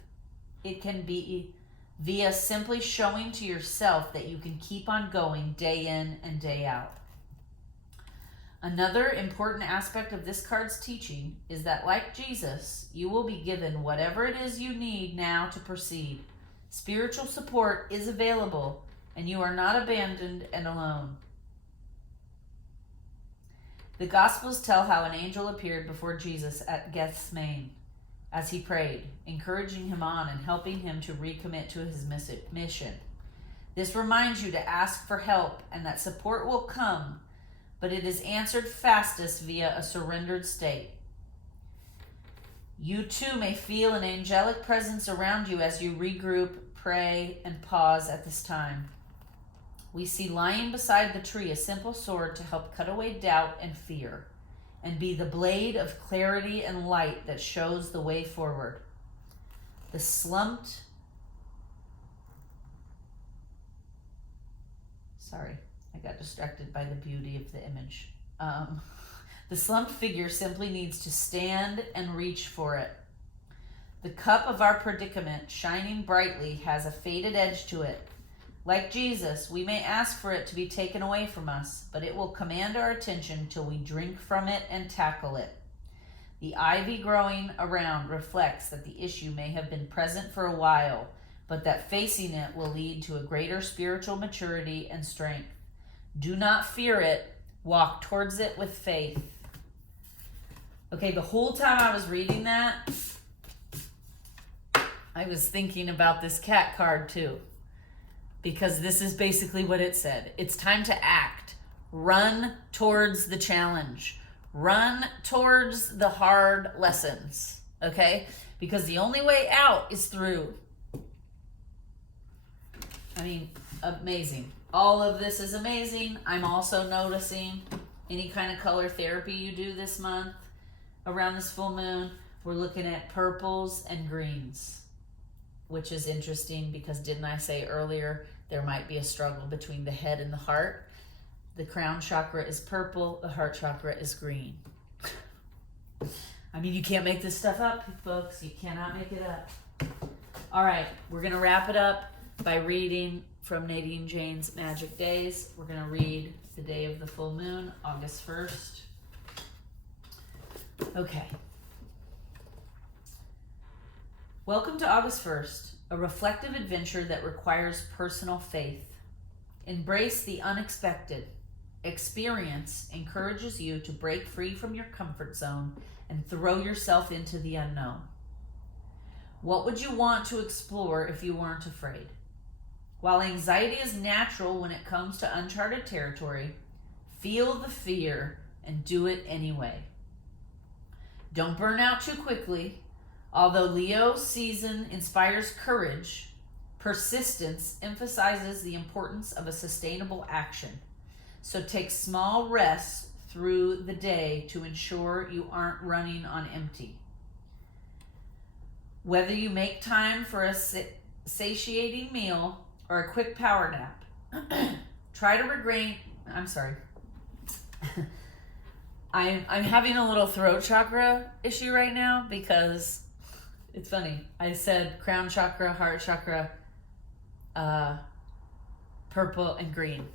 It can be via simply showing to yourself that you can keep on going day in and day out. Another important aspect of this card's teaching is that, like Jesus, you will be given whatever it is you need now to proceed. Spiritual support is available, and you are not abandoned and alone. The Gospels tell how an angel appeared before Jesus at Gethsemane as he prayed, encouraging him on and helping him to recommit to his mission. This reminds you to ask for help and that support will come, but it is answered fastest via a surrendered state. You too may feel an angelic presence around you as you regroup, pray, and pause at this time. We see lying beside the tree a simple sword to help cut away doubt and fear, and be the blade of clarity and light that shows the way forward. The slumped I got distracted by the beauty of the image. The slumped figure simply needs to stand and reach for it. The cup of our predicament, shining brightly, has a faded edge to it. Like Jesus, we may ask for it to be taken away from us, but it will command our attention till we drink from it and tackle it. The ivy growing around reflects that the issue may have been present for a while, but that facing it will lead to a greater spiritual maturity and strength. Do not fear it. Walk towards it with faith. Okay, the whole time I was reading that, I was thinking about this cat card too, because this is basically what it said. It's time to act. Run towards the challenge. Run towards the hard lessons, okay? Because the only way out is through. I mean, amazing. All of this is amazing. I'm also noticing any kind of color therapy you do this month around this full moon, we're looking at purples and greens, which is interesting because didn't I say earlier there might be a struggle between the head and the heart? The crown chakra is purple, the heart chakra is green. I mean, you can't make this stuff up, folks. You cannot make it up. All right, we're going to wrap it up by reading from Nadine Jane's Magic Days. We're going to read the day of the full moon, August 1st. Okay. Welcome to August 1st, a reflective adventure that requires personal faith. Embrace the unexpected. Experience encourages you to break free from your comfort zone and throw yourself into the unknown. What would you want to explore if you weren't afraid? While anxiety is natural when it comes to uncharted territory, Feel the fear and do it anyway. Don't burn out too quickly. Although Leo season inspires courage, persistence emphasizes the importance of a sustainable action. So take small rests through the day to ensure you aren't running on empty. Whether you make time for a satiating meal or a quick power nap, try to regain. I'm sorry. I'm having a little throat chakra issue right now because it's funny. I said crown chakra, heart chakra, purple and green.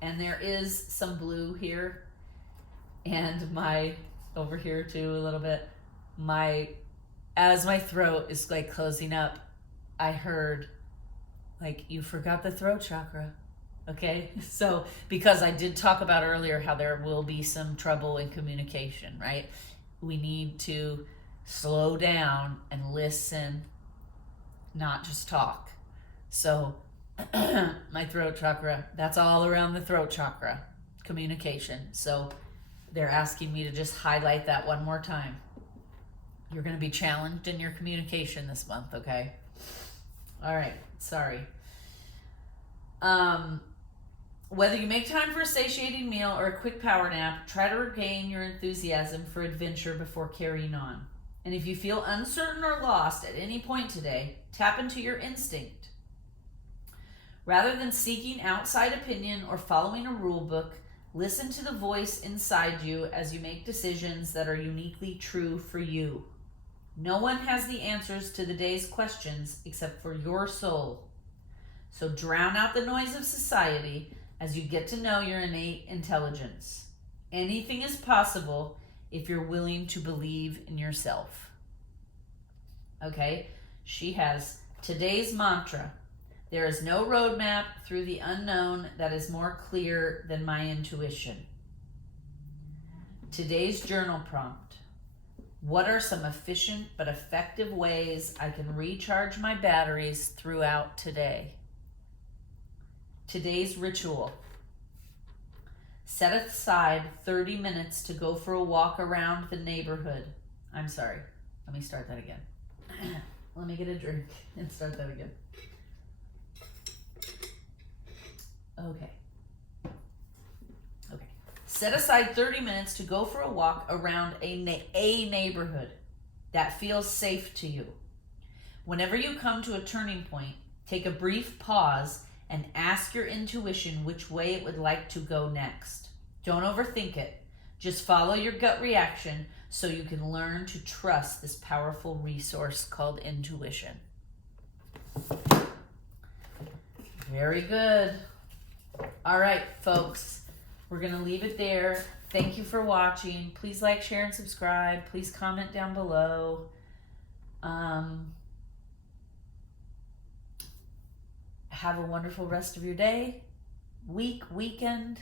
And there is some blue here. And over here too a little bit. As my throat is like closing up, I heard like, you forgot the throat chakra. Okay, so because I did talk about earlier how there will be some trouble in communication, right? We need to slow down and listen, not just talk. So my throat chakra, that's all around the throat chakra, communication. So they're asking me to just highlight that one more time. You're going to be challenged in your communication this month, okay? All right, sorry. Whether you make time for a satiating meal or a quick power nap, try to regain your enthusiasm for adventure before carrying on. And if you feel uncertain or lost at any point today, tap into your instinct. Rather than seeking outside opinion or following a rule book, listen to the voice inside you as you make decisions that are uniquely true for you. No one has the answers to the day's questions except for your soul. So drown out the noise of society as you get to know your innate intelligence. Anything is possible if you're willing to believe in yourself. Okay, she has today's mantra. There is no roadmap through the unknown that is more clear than my intuition. Today's journal prompt. What are some efficient but effective ways I can recharge my batteries throughout today? Today's ritual. Set aside 30 minutes to go for a walk around the neighborhood. I'm sorry. Let me start that again. Let me get a drink and start that again. Okay. Set aside 30 minutes to go for a walk around a neighborhood that feels safe to you. Whenever you come to a turning point, take a brief pause and ask your intuition which way it would like to go next. Don't overthink it. Just follow your gut reaction so you can learn to trust this powerful resource called intuition. Very good. All right, folks, we're going to leave it there. Thank you for watching. Please like, share, and subscribe. Please comment down below. Have a wonderful rest of your day, week, weekend,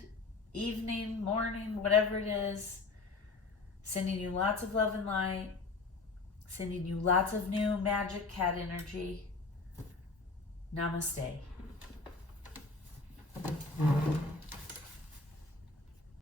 evening, morning, whatever it is. Sending you lots of love and light. Sending you lots of new magic cat energy. Namaste.